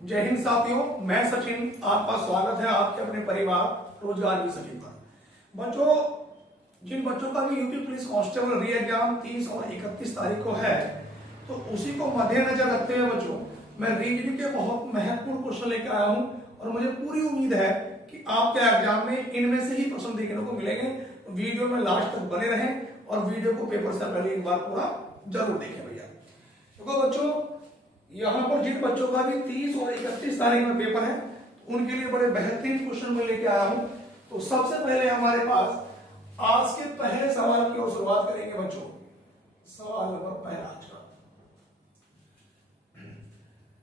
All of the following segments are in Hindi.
जय हिंद साथियों, मैं सचिन। आपका स्वागत है आपके अपने परिवार रोजगार की सचिन पर। बच्चों, जिन बच्चों का भी यूपी पुलिस कांस्टेबल री एग्जाम 30 और 31 तारीख को है, तो उसी को मद्देनजर रखते हुए बच्चों मैं रीजनिंग के बहुत महत्वपूर्ण क्वेश्चन लेकर आया हूं और मुझे पूरी उम्मीद है कि आपके एग्जाम में इनमें से ही प्रश्न देखने को मिलेंगे। तो वीडियो में लास्ट तक बने रहें और वीडियो को पेपर से पहले एक बार पूरा जरूर देखें भैया। देखो बच्चों, यहाँ पर जिन बच्चों का भी 30 और 31 तारीख में पेपर है, उनके लिए बड़े बेहतरीन क्वेश्चन में लेके आया हूं। तो सबसे पहले हमारे पास आज के पहले सवाल की ओर शुरुआत करेंगे बच्चों। सवाल नंबर पहला आज का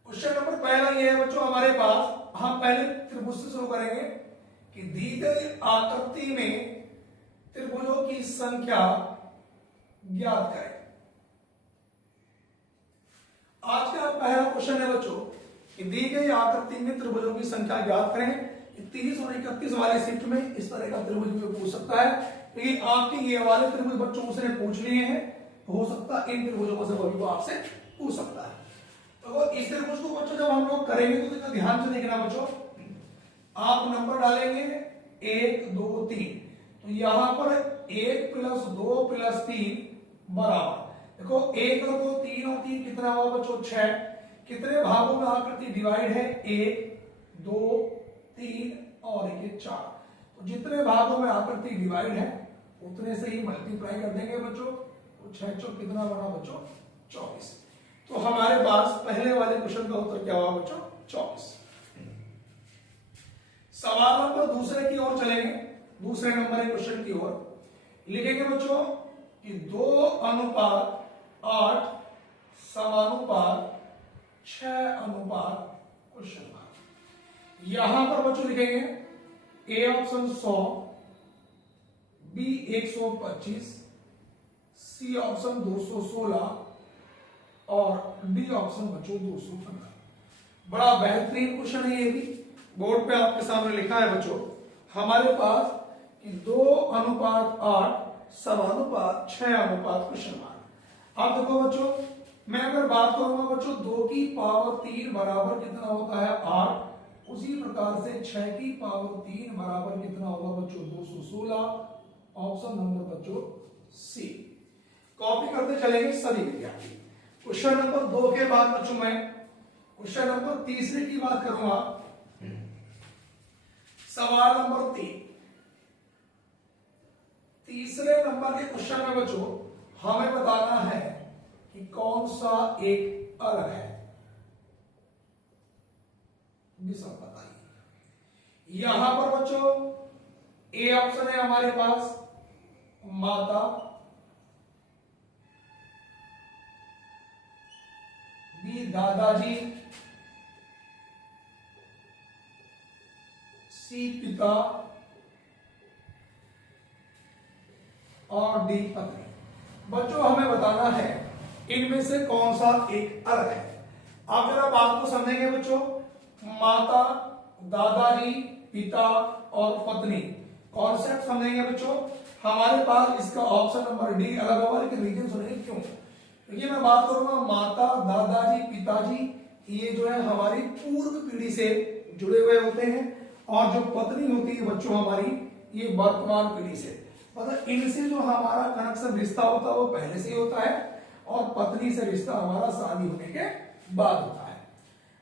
क्वेश्चन नंबर पहला ये है बच्चों हमारे पास। हम पहले त्रिभुज से शुरू करेंगे कि दी गई आकृति में त्रिभुजों की संख्या ज्ञात करें। आज का पहला क्वेश्चन है बच्चों कि दी गई आकृति में त्रिभुजों की संख्या ज्ञात करें। 30 और 31 वाले शिफ्ट में इस तरह का त्रिभुज भी पूछ सकता है, लेकिन आपके ये वाले त्रिभुज बच्चों उसने पूछ लिए हैं, हो सकता है इन त्रिभुजों से कभी वो आपसे पूछ सकता है। तो इस त्रिभुज को बच्चों जब हम लोग करेंगे तो ध्यान से देखना बच्चों, आप नंबर डालेंगे 1 2 3, तो यहां पर 1 + 2 + 3 बराबर, देखो 1 और 2 3 और 3 कितना हुआ बच्चों 6। कितने भागों में आकृति डिवाइड है 1 2 3 और ये 4। तो जितने भागों में आकृति डिवाइड है उतने से ही मल्टीप्लाई कर देंगे बच्चों। तो 6 चौक कितना बना बच्चों 24। तो हमारे पास पहले वाले क्वेश्चन का उत्तर क्या हुआ बच्चों 24। सवाल नंबर दूसरे की ओर चलेंगे। दूसरे नंबर के क्वेश्चन की ओर लिखेंगे बच्चों कि 2:8 समानुपात 6:, क्वेश्चन मार्क। यहां पर बच्चों लिखेंगे A option 100, B 125, C option 216 और डी ऑप्शन बच्चों 215। बड़ा बेहतरीन क्वेश्चन है ये भी, बोर्ड पे आपके सामने लिखा है बच्चों हमारे पास कि 2:8 समानुपात 6:, क्वेश्चन मार्क। अब देखो बच्चों, मैं अगर बात करूंगा बच्चों 2 की पावर 3 बराबर कितना होता है 8, उसी प्रकार से 6 की पावर 3 बराबर कितना होगा बच्चों 216। ऑप्शन नंबर बच्चों सी। कॉपी करते चलेंगे सभी विद्यार्थी। क्वेश्चन नंबर 2 के बाद बच्चों मैं क्वेश्चन नंबर तीसरे की बात करूंगा। सवाल नंबर 3, तीसरे नंबर के क्वेश्चन में बच्चों हमें बताना है कि कौन सा एक अलग है। ये सब बताइए। यहां पर बच्चों ए ऑप्शन है हमारे पास माता, बी दादाजी, सी पिता और डी पत्नी। बच्चों हमें बताना है इनमें से कौन सा एक अलग है। आप जरा बात को समझेंगे बच्चों, माता, दादाजी, पिता और पत्नी, कॉन्सेप्ट समझेंगे बच्चों। हमारे पास इसका ऑप्शन नंबर डी अलग होगा, लेकिन रीजन सुनिए क्यों। देखिए मैं बात करूंगा माता, दादाजी, पिताजी, ये जो है हमारी पूर्व पीढ़ी से जुड़े हुए होते हैं, और जो पत्नी होती है बच्चों हमारी, ये वर्तमान पीढ़ी से। मतलब इनसे जो हमारा कनेक्शन रिश्ता होता है वो पहले से ही होता है, और पत्नी से रिश्ता हमारा शादी होने के बाद होता है।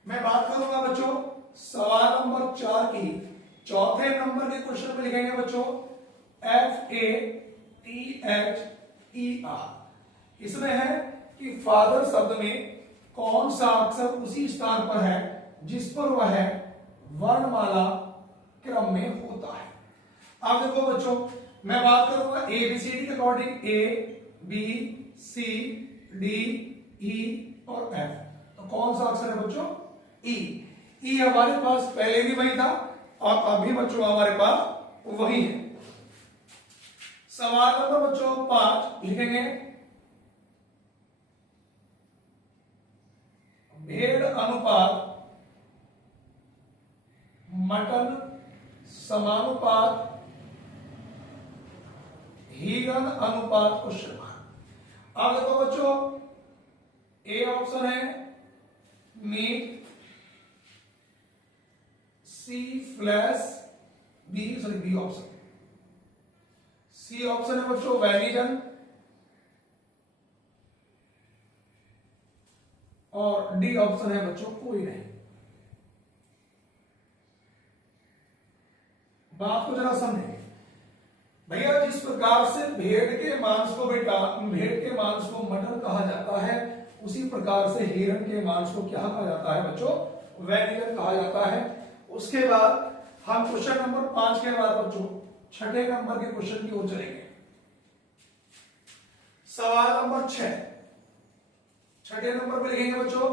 मैं बात करूंगा बच्चों सवाल नंबर 4 की। चौथे नंबर के क्वेश्चन में लिखेंगे बच्चों FATHER। इसमें है कि फादर शब्द में कौन सा अक्षर उसी स्थान पर है जिस पर वह वर्णमाला क्रम में होता है। अब देखो बच्चों, मैं बात करूंगा ABCD के according A B C D E और F। तो कौन सा अक्षर है बच्चों E। E हमारे पास पहले भी वही था और अभी बच्चों हमारे पास वही है। सवाल नंबर बच्चों 5 लिखेंगे भेड़ अनुपात मटन समानुपात हिरण अनुपात, क्वेश्चन मार्क। अब देखो बच्चों ए ऑप्शन है meet, B option. C option है बच्चों वैनिजन, और डी ऑप्शन है बच्चों कोई नहीं। बात को जरा समझेंगे भैया, जिस प्रकार से भेड़ के मांस को मटन कहा जाता है, उसी प्रकार से हिरण के मांस को क्या कहा जाता है बच्चों, वेनिगर कहा जाता है। उसके बाद हम क्वेश्चन नंबर 5 के बाद बच्चों छठे नंबर के क्वेश्चन की ओर चलेंगे। सवाल नंबर 6, छठे नंबर पे लिखेंगे बच्चों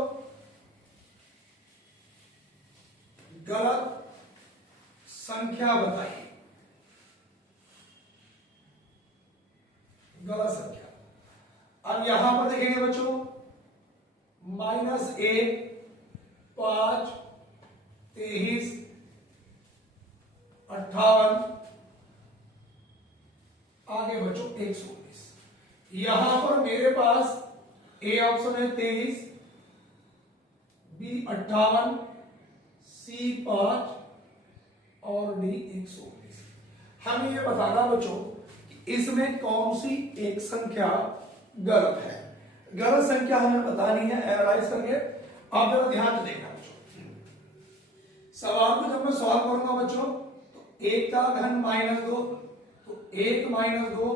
गलत संख्या बताइए। गलत संख्या। अब यहां पर देखेंगे बच्चों -1, 5, 23, 58, आगे बच्चों 119। यहां पर मेरे पास ए ऑप्शन है 23, बी 58, सी 5 और डी 119। हमें यह बताना बच्चों कि इसमें कौन सी एक संख्या गलत है। गलत संख्या हमें बतानी है एनालाइज करके। आप जरा ध्यान से देखना बच्चों, सवाल को जब मैं सॉल्व करूंगा बच्चों तो 1 का घन -2, तो 1 - 2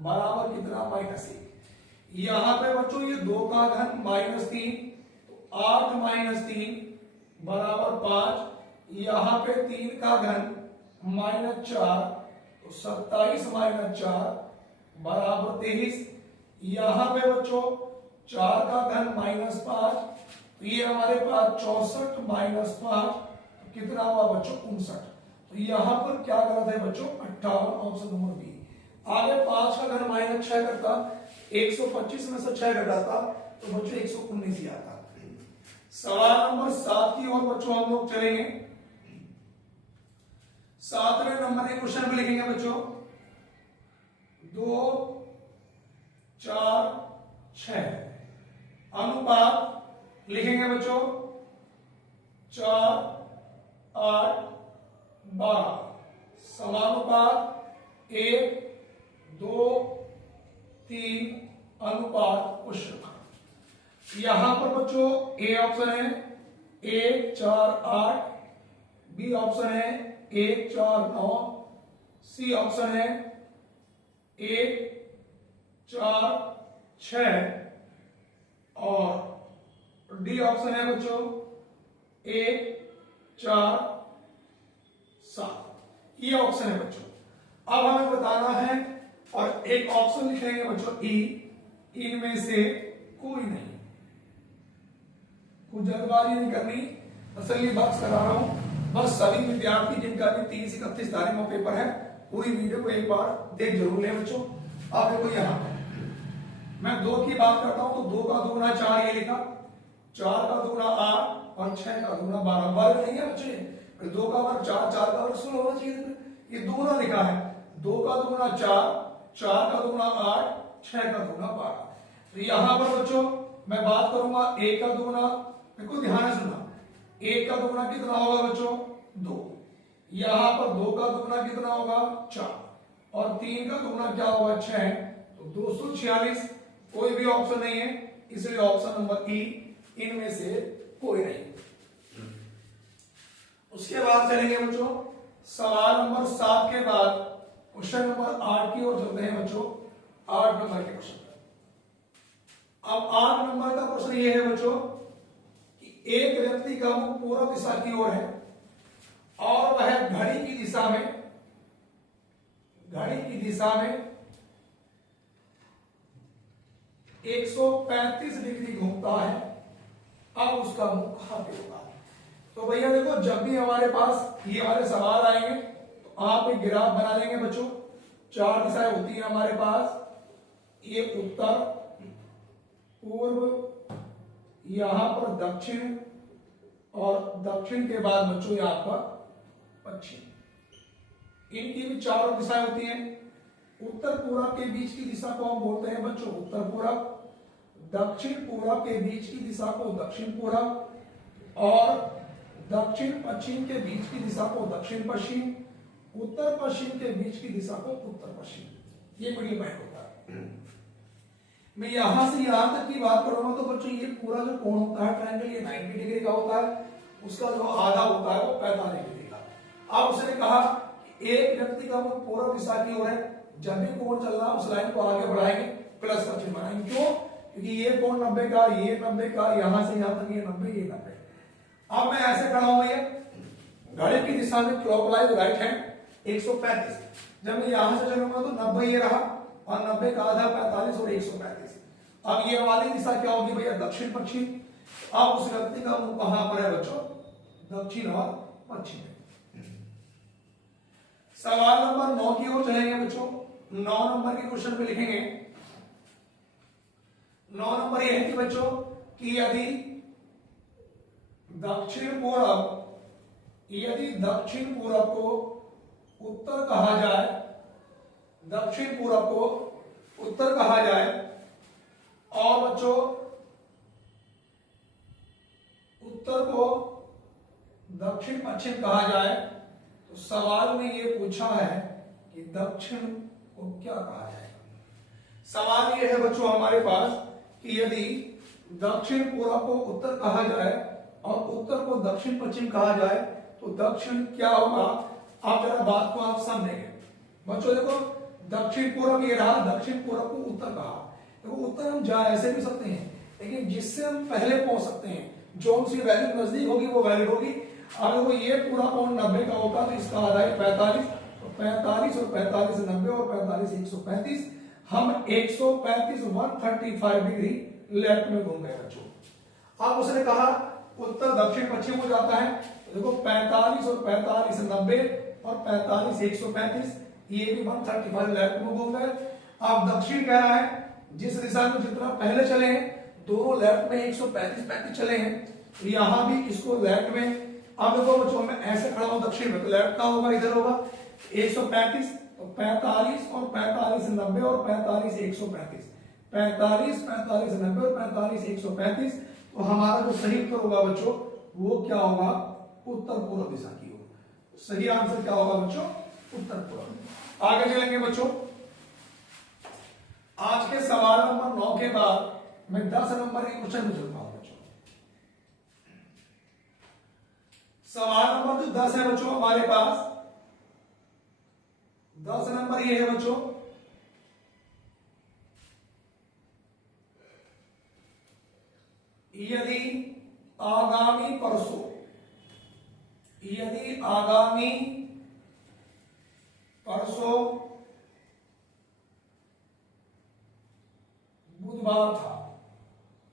बराबर कितना, -1। यहां पे बच्चों ये 2 का घन -3, तो 8 - 3 बराबर 5। यहां पे 3 का घन -4, तो 27 - 4 बराबर 23। यहां पे बच्चों 4 का घन -5, तो ये हमारे पास 64 - 5, तो कितना हुआ बच्चों 59। तो यहां पर क्या गलत है बच्चों, 58, ऑप्शन नंबर बी। आगे 5 का घन -6 करता, 125 में से 6 घटाता, तो बच्चों 119 ही आता। सवाल नंबर 7 की ओर बच्चों हम लोग चलेंगे। 7वें नंबर के क्वेश्चन में लिखेंगे बच्चों 2, 4, 6 अनुपात लिखेंगे बच्चों 4, 8, 12 समानुपात 1, 2, 3 अनुपात क्वेश्चन। यहां पर बच्चों ए ऑप्शन है 1, 4, 8, बी ऑप्शन है 1, 4, 9, सी ऑप्शन है 1, 4, 6 और डी ऑप्शन है बच्चों 1, 4, 7। ये ऑप्शन है बच्चों। अब हमें बताना है और एक ऑप्शन लिखेंगे बच्चों ई, इनमें से कोई नहीं। कुछ जल्दबाजी नहीं करनी, तसल्ली बख्श करा रहा हूं। बस सभी विद्यार्थी जिनका भी 30 से 31 तारीख में पेपर है, पूरी वीडियो को एक बार देख जरूर लें बच्चों। अब देखो यहां मैं 2 की बात करता हूं तो 2 का दूना 4 ये लिखा, 4 का दूना 8 और 6 का दूना 12। वर्ग नहीं है बच्चे, 2 का वर्ग 4, 4 का वर्ग 16 होना चाहिए। ये दूना लिखा है, 2 का दूना 4, 4 का दूना 8, 6 का दूना 12। तो यहां पर बच्चों मैं बात करूंगा 1 का दूना, देखो ध्यान से सुनना, 1 का दूना कितना होगा बच्चों 2। यहां पर 2 का दूना कितना होगा 4 और 3 का दूना क्या होगा 6, तो 246। कोई भी ऑप्शन नहीं है, इसलिए ऑप्शन नंबर ई, इनमें से कोई नहीं। उसके बाद चलेंगे बच्चों सवाल नंबर 7 के बाद क्वेश्चन नंबर 8 की ओर चलते हैं बच्चों। 8 नंबर के क्वेश्चन। अब 8 नंबर का क्वेश्चन ये है बच्चों कि एक व्यक्ति का मुख पूर्व दिशा की ओर है और वह घड़ी की दिशा में 135 डिग्री घूमता है। अब उसका मुख कहां पे होगा। तो भैया देखो, जब भी हमारे पास ये वाले सवाल आएंगे तो आप एक ग्राफ बना लेंगे बच्चों। 4 दिशाएं होती है हमारे पास, ये उत्तर, पूर्व, यहां पर दक्षिण और दक्षिण के बाद बच्चों ये आपका पश्चिम। इनकी भी 4 दिशाएं होती हैं। उत्तर पूरब के बीच की दिशा को हम बोलते हैं बच्चों उत्तर पूरब, दक्षिण पूरब के बीच की दिशा को दक्षिण पूरब और दक्षिण पश्चिम के बीच की दिशा को दक्षिण पश्चिम, उत्तर पश्चिम के बीच की दिशा को उत्तर पश्चिम, ये मिडिल पॉइंट होता है। मैं यहां से यहां तक की बात करूंगा तो बच्चों ये पूरा जो कोण होता है ट्रायंगल, ये 90 डिग्री का होता है, उसका जो आधा होता है वो 45 डिग्री का। अब उसने कहा कि एक व्यक्ति का वो पूर्व दिशा की ओर है, जब भी कोण चल रहा उस लाइन को आगे बढ़ाएंगे, प्लस का चिन्ह बनाएंगे। क्यों? क्योंकि ये कोण 90 का, ये 90 का, यहां से यहां तक ये 90, ये 90। अब मैं ऐसे खड़ा हूं भैया, घड़ी की दिशा में क्लॉकवाइज राइट हैंड 135। जब मैं यहां से चलूंगा तो 90 ये रहा, और 90 का आधा 45 और 135। अब ये वाली दिशा क्या होगी भैया? दक्षिण पश्चिम। अब उस व्यक्ति का मुंह कहां पर है बच्चों? दक्षिण और पश्चिम में। सवाल नंबर 9 की ओर चलेंगे बच्चों। 9 नंबर के क्वेश्चन पे लिखेंगे। 9 नंबर ये है कि बच्चों कि यदि दक्षिण पूरब को उत्तर कहा जाए, दक्षिण पूरब को उत्तर कहा जाए और बच्चों उत्तर को दक्षिण पश्चिम कहा जाए, तो सवाल में ये पूछा है कि दक्षिण को क्या कहा जाए। सवाल ये है बच्चों हमारे पास कि यदि दक्षिण पूरब को उत्तर कहा जाए और उत्तर को दक्षिण पश्चिम कहा जाए तो दक्षिण क्या होगा? आप जरा बात को आप समझेंगे बच्चों। देखो दक्षिण पूरब ये रहा, दक्षिण पूरब को उत्तर कहा, देखो उत्तर हम जा ऐसे भी सकते हैं, लेकिन जिससे हम पहले पहुंच सकते हैं, जो उनकी वैल्यू नजदीक होगी वो वैलिड होगी। अब देखो ये पूरा कोण 90 का होगा तो इसका आधा है 45, तो 45 और 45 90 और 45 135। हम 135 135 डिग्री लेफ्ट में घूम गए बच्चों। अब उसने कहा उत्तर दक्षिण पश्चिम हो जाता है, तो देखो 45 और 45 90 और 45 135, ये भी 135 लेफ्ट में घूम गए। अब दक्षिण कह रहा है जिस दिशा में जितना पहले चले हैं, दोनों लेफ्ट में 135 35 चले हैं, तो यहां भी इसको लेफ्ट में। अब देखो बच्चों मैं ऐसे खड़ा हूं दक्षिण में, तो लेफ्ट का होगा इधर होगा 135, तो 45 और 45 90 और 45 135, 45 45 90 और 45 135। तो हमारा जो सही उत्तर होगा बच्चों वो क्या होगा? उत्तर पूर्व दिशा की ओर। सही आंसर क्या होगा बच्चों? उत्तर पूर्व। आगे चलेंगे बच्चों। आज के सवाल नंबर 9 के बाद मैं 10 नंबर के क्वेश्चन में चलता हूं बच्चों। सवाल नंबर जो 10 है बच्चों हमारे पास, 10 नंबर ये है बच्चों, यदि आगामी परसों बुधवार था,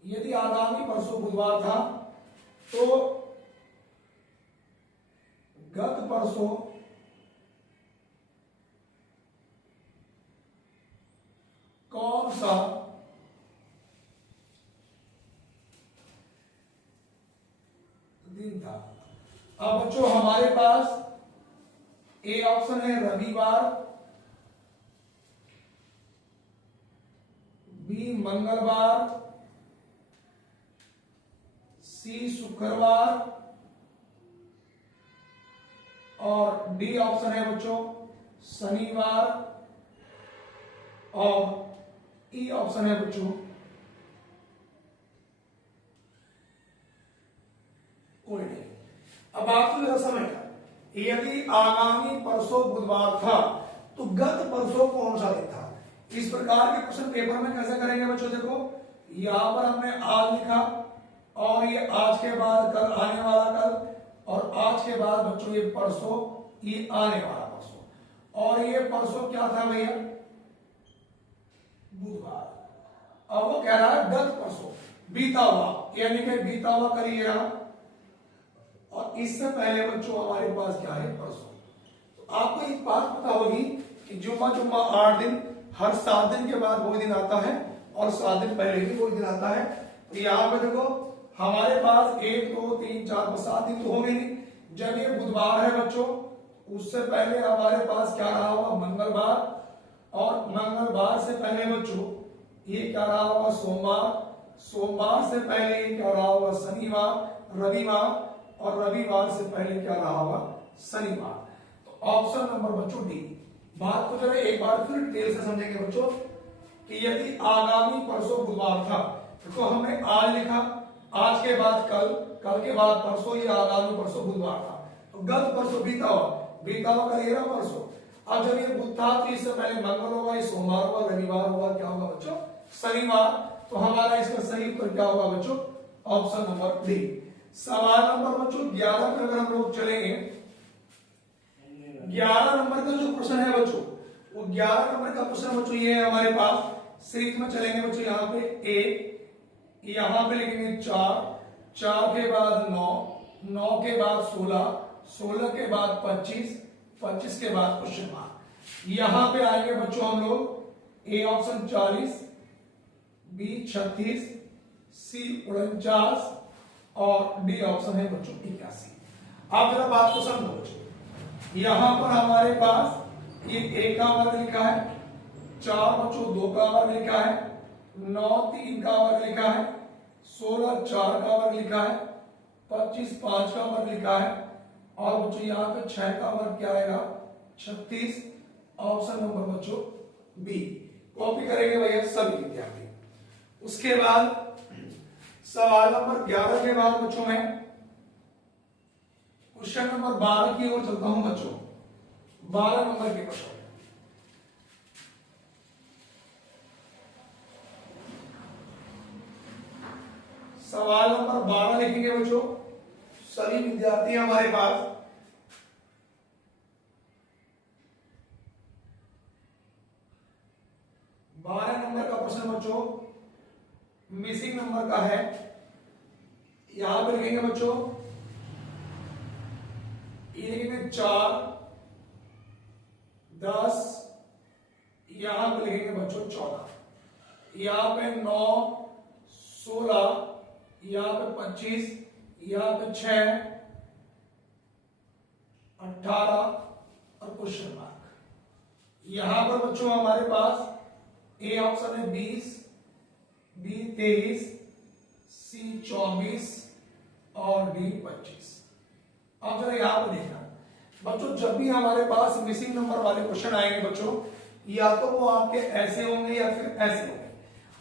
यदि आगामी परसों बुधवार था तो गत परसों कौन सा दिन था? अब बच्चों हमारे पास ए ऑप्शन है रविवार, बी मंगलवार, सी शुक्रवार और डी ऑप्शन है बच्चों शनिवार और ई ऑप्शन है बच्चों कोई नहीं। अब आपको जरा समझना, यदि आगामी परसों बुधवार था तो गत परसों कौन सा दिन था? इस प्रकार के क्वेश्चन पेपर में कैसे करेंगे बच्चों? देखो यहां पर हमने आज लिखा और ये आज के बाद कल आने वाला कल, और आज के बाद बच्चों ये परसों, ये आने वाला परसों, और ये परसों क्या था भैया? बुधवार। अब वो कह रहा है गत परसों बीता हुआ, यानी कि बीता हुआ कल ये रहा, और इससे पहले बच्चों हमारे पास क्या है? परसों। तो आपको एक बात पता होगी कि जुम्मा 8 दिन, हर 7 दिन के बाद वही दिन आता है और 7 दिन पहले भी वही दिन आता है। तो यहाँ पे देखो हमारे पास 1 2 3 4 5 7 दिन तो होंगे नहीं। जब ये बुधवार है बच्चों, उससे पहले हमारे पास क्या रहा होगा? मंगलवार, और मंगलवार से पहले बच्चों ये क्या रहा होगा? सोमवार, सोमवार से पहले ये क्या रहा होगा? शनिवार, रविवार, और रविवार से पहले क्या रहा होगा, शनिवार। तो ऑप्शन नंबर बच्चों डी। बात को जरा एक बार फिर डिटेल से समझेंगे बच्चों कि यदि आगामी परसों बुधवार था, देखो हमने आज लिखा, आज के बाद कल, कल के बाद परसों, ये आगामी परसों बुधवार था, तो गत परसों बीता हुआ कल ये रहा परसों। अब जब ये बुध था तो इससे पहले मंगल होगा, सोमवार होगा, रविवार होगा, क्या होगा बच्चों, शनिवार। तो हमारा इसका सही उत्तर क्या होगा बच्चों, ऑप्शन नंबर डी। सवाल नंबर बच्चों 11 पे अगर हम लोग चलेंगे, 11 नंबर का जो प्रश्न है बच्चों, वो 11 नंबर का प्रश्न बच्चों ये है हमारे पास। सीरीज में चलेंगे बच्चों, यहाँ पे ए, यहाँ पे लिखेंगे 4, 4 के बाद 9, 9 के बाद 16, 16 के बाद 25, 25 के बाद क्वेश्चन मार्क। यहां पे आएंगे बच्चों हम लोग, ए ऑप्शन 40, बी 36, सी 49 और डी ऑप्शन है बच्चों 81। आप जरा बात को समझो बच्चों, यहां पर हमारे पास ये ए का वर्ग लिखा है, 4 बच्चों 2 का वर्ग लिखा है, 9 3 का वर्ग लिखा है, 16 4 का वर्ग लिखा है, 25 5 का वर्ग लिखा है, और बच्चों यहाँ पे 6 का वर्ग क्या आएगा, 36। ऑप्शन नंबर बच्चों बी। कॉपी करेंगे भैया सभी विद्यार्थी। उसके बाद सवाल नंबर 11 के बाद बच्चों में क्वेश्चन नंबर 12 की ओर चलता हूं बच्चों। 12 नंबर के क्वेश्चन, सवाल नंबर 12 लिखेंगे बच्चों सभी विद्यार्थी हमारे पास। नंबर का प्रश्न बच्चों मिसिंग नंबर का है। यहां पर लिखेंगे बच्चों, ये लिखेंगे 4 10, यहां पर लिखेंगे बच्चों 14, यहां पे 9 16, यहां पे 25, यहां पे 6 18 और क्वेश्चन मार्क। यहां पर बच्चों हमारे पास ए ऑप्शन है 20, बी 23, सी 24 और डी 25। अब जरा यहां पर देखना बच्चों, जब भी हमारे पास मिसिंग नंबर वाले क्वेश्चन आएंगे बच्चों, या तो वो आपके ऐसे होंगे या फिर ऐसे होंगे।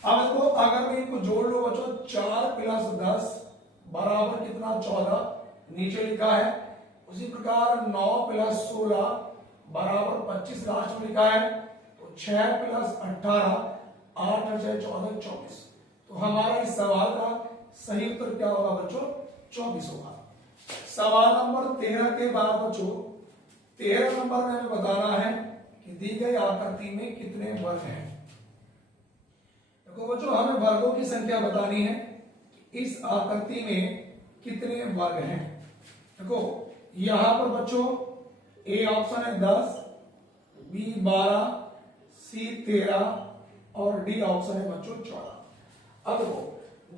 अब देखो अगर मैं इनको जोड़ लो बच्चों, 4 + 10 बराबर कितना 14 नीचे लिखा है। उसी प्रकार 9 + 16 बराबर 25 लास्ट में लिखा है। तो 6 + 18 8 × 6 14 24। तो हमारा इस सवाल का सही उत्तर क्या होगा बच्चों, 24 होगा। सवाल नंबर 13 के बाद बच्चों 13 नंबर में हमें बताना है कि दी गई आकृति में कितने वर्ग हैं। देखो बच्चों हमें वर्गों की संख्या बतानी है, इस आकृति में कितने वर्ग हैं। देखो यहां पर बच्चों ए ऑप्शन है 10, बी 12, सी 13 और डी ऑप्शन है बच्चों 14। अब देखो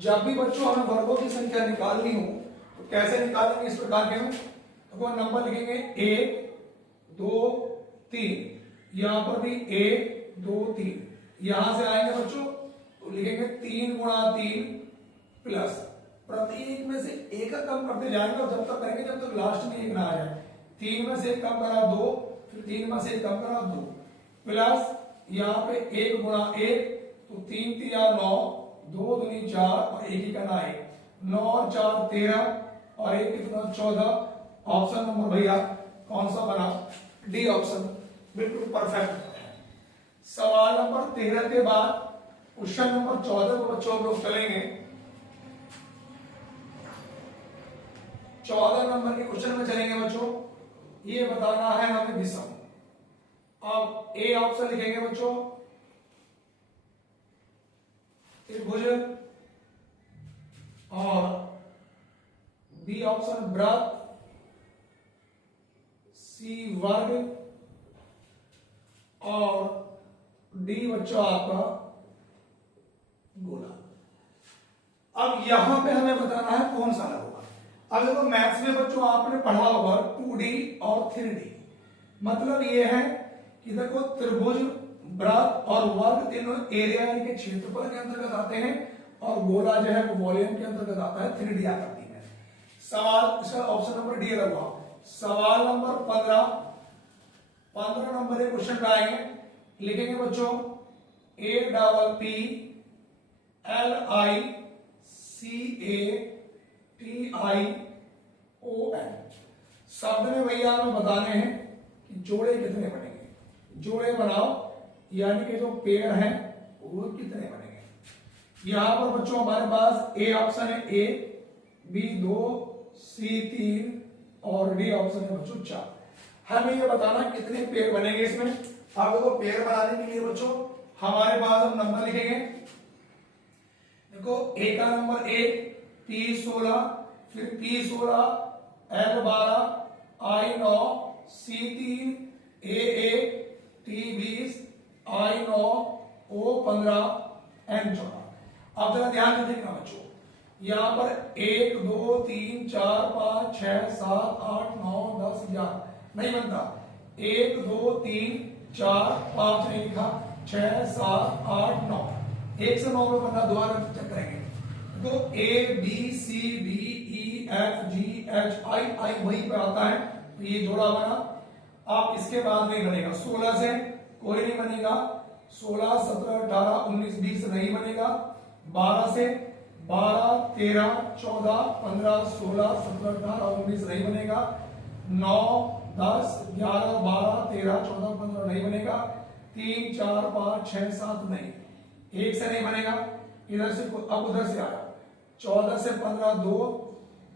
जब भी बच्चों हमें वर्गों की संख्या निकालनी हो तो कैसे निकालेंगे, इस प्रकार के तो नंबर लिखेंगे 1 2 3, यहां पर भी 1 2 3, यहां से आएंगे बच्चों तो लिखेंगे 3 × 3 प्लस प्रत्येक में से एक का कम करते जाएंगे और जब तक करेंगे जब तक लास्ट में एक ना आ जाए। 3 में से एक कम करा 2, फिर 3 में से एक कम करा 2 प्लस यहाँ पे 1 × 1 तो 3 × 3 9, 2 दूनी 4 और 1 ही करना है, 9 और 4 13 और 1 कितना 14। ऑप्शन नंबर भैया कौन सा बना, डी ऑप्शन बिल्कुल परफेक्ट है। सवाल नंबर 13 के बाद क्वेश्चन नंबर 14 को बच्चों हम लोग चलेंगे। 14 नंबर के क्वेश्चन में चलेंगे बच्चों, ये बताना है हमें विषम। अब ए ऑप्शन लिखेंगे बच्चों त्रिभुज और बी ऑप्शन वृत्त, सी वर्ग और डी बच्चों आपका गोला। अब यहां पे हमें बताना है कौन सा अलग होगा। अब देखो मैथ्स में बच्चों आपने पढ़ा होगा 2D और 3D। मतलब ये है कि देखो त्रिभुज वृत्त और वर्ग तीनों एरिया यानी कि क्षेत्रफल के अंतर्गत आते हैं और गोला जो है वो वॉल्यूम के अंतर्गत आता है 3D आकृति में। सवाल इसका ऑप्शन नंबर डी लगा। सवाल नंबर 15 नंबर के क्वेश्चन पे आएंगे, लिखेंगे बच्चों APPLICATION। शब्द में भैया हमें बताने हैं कि जोड़े कितने बनेंगे, जोड़े बनाओ यानी कि जो पेड़ हैं वो कितने बनेंगे। यहां पर बच्चों हमारे पास ए ऑप्शन है 1, बी 2, सी 3 और डी ऑप्शन है बच्चों 4। हमें ये बताना कितने पेड़ बनेंगे इसमें। अब देखो पेड़ बनाने के लिए बच्चों हमारे पास हम नंबर लिखेंगे। देखो ए का नंबर 1 P16, फिर P16 L12 I9 C3 A1 T20 I9 O15 N14। अब जरा ध्यान से देखना बच्चों, यहां पर 1 2 3 4 5 6 7 8 9 10 11 नहीं बनता। 1 2 3 4 5 नहीं लिखा, 6 7 8 9, 1 से 9 में बनना, दोबारा चेक करेंगे तो A B C D E F G H I वहीं पे आता है, तो ये जोड़ा बना। आप इसके बाद नहीं बनेगा, 16 से कोई नहीं बनेगा, 16 17 18 19 20 नहीं बनेगा, 12 से 12 13 14 15 16 17 18 19 नहीं बनेगा, 9 10 11 12 13 14 15 नहीं बनेगा, 3 4 5 6 7 नहीं, 1 से नहीं बनेगा। इधर से अब उधर से आया, 14 से 15 2,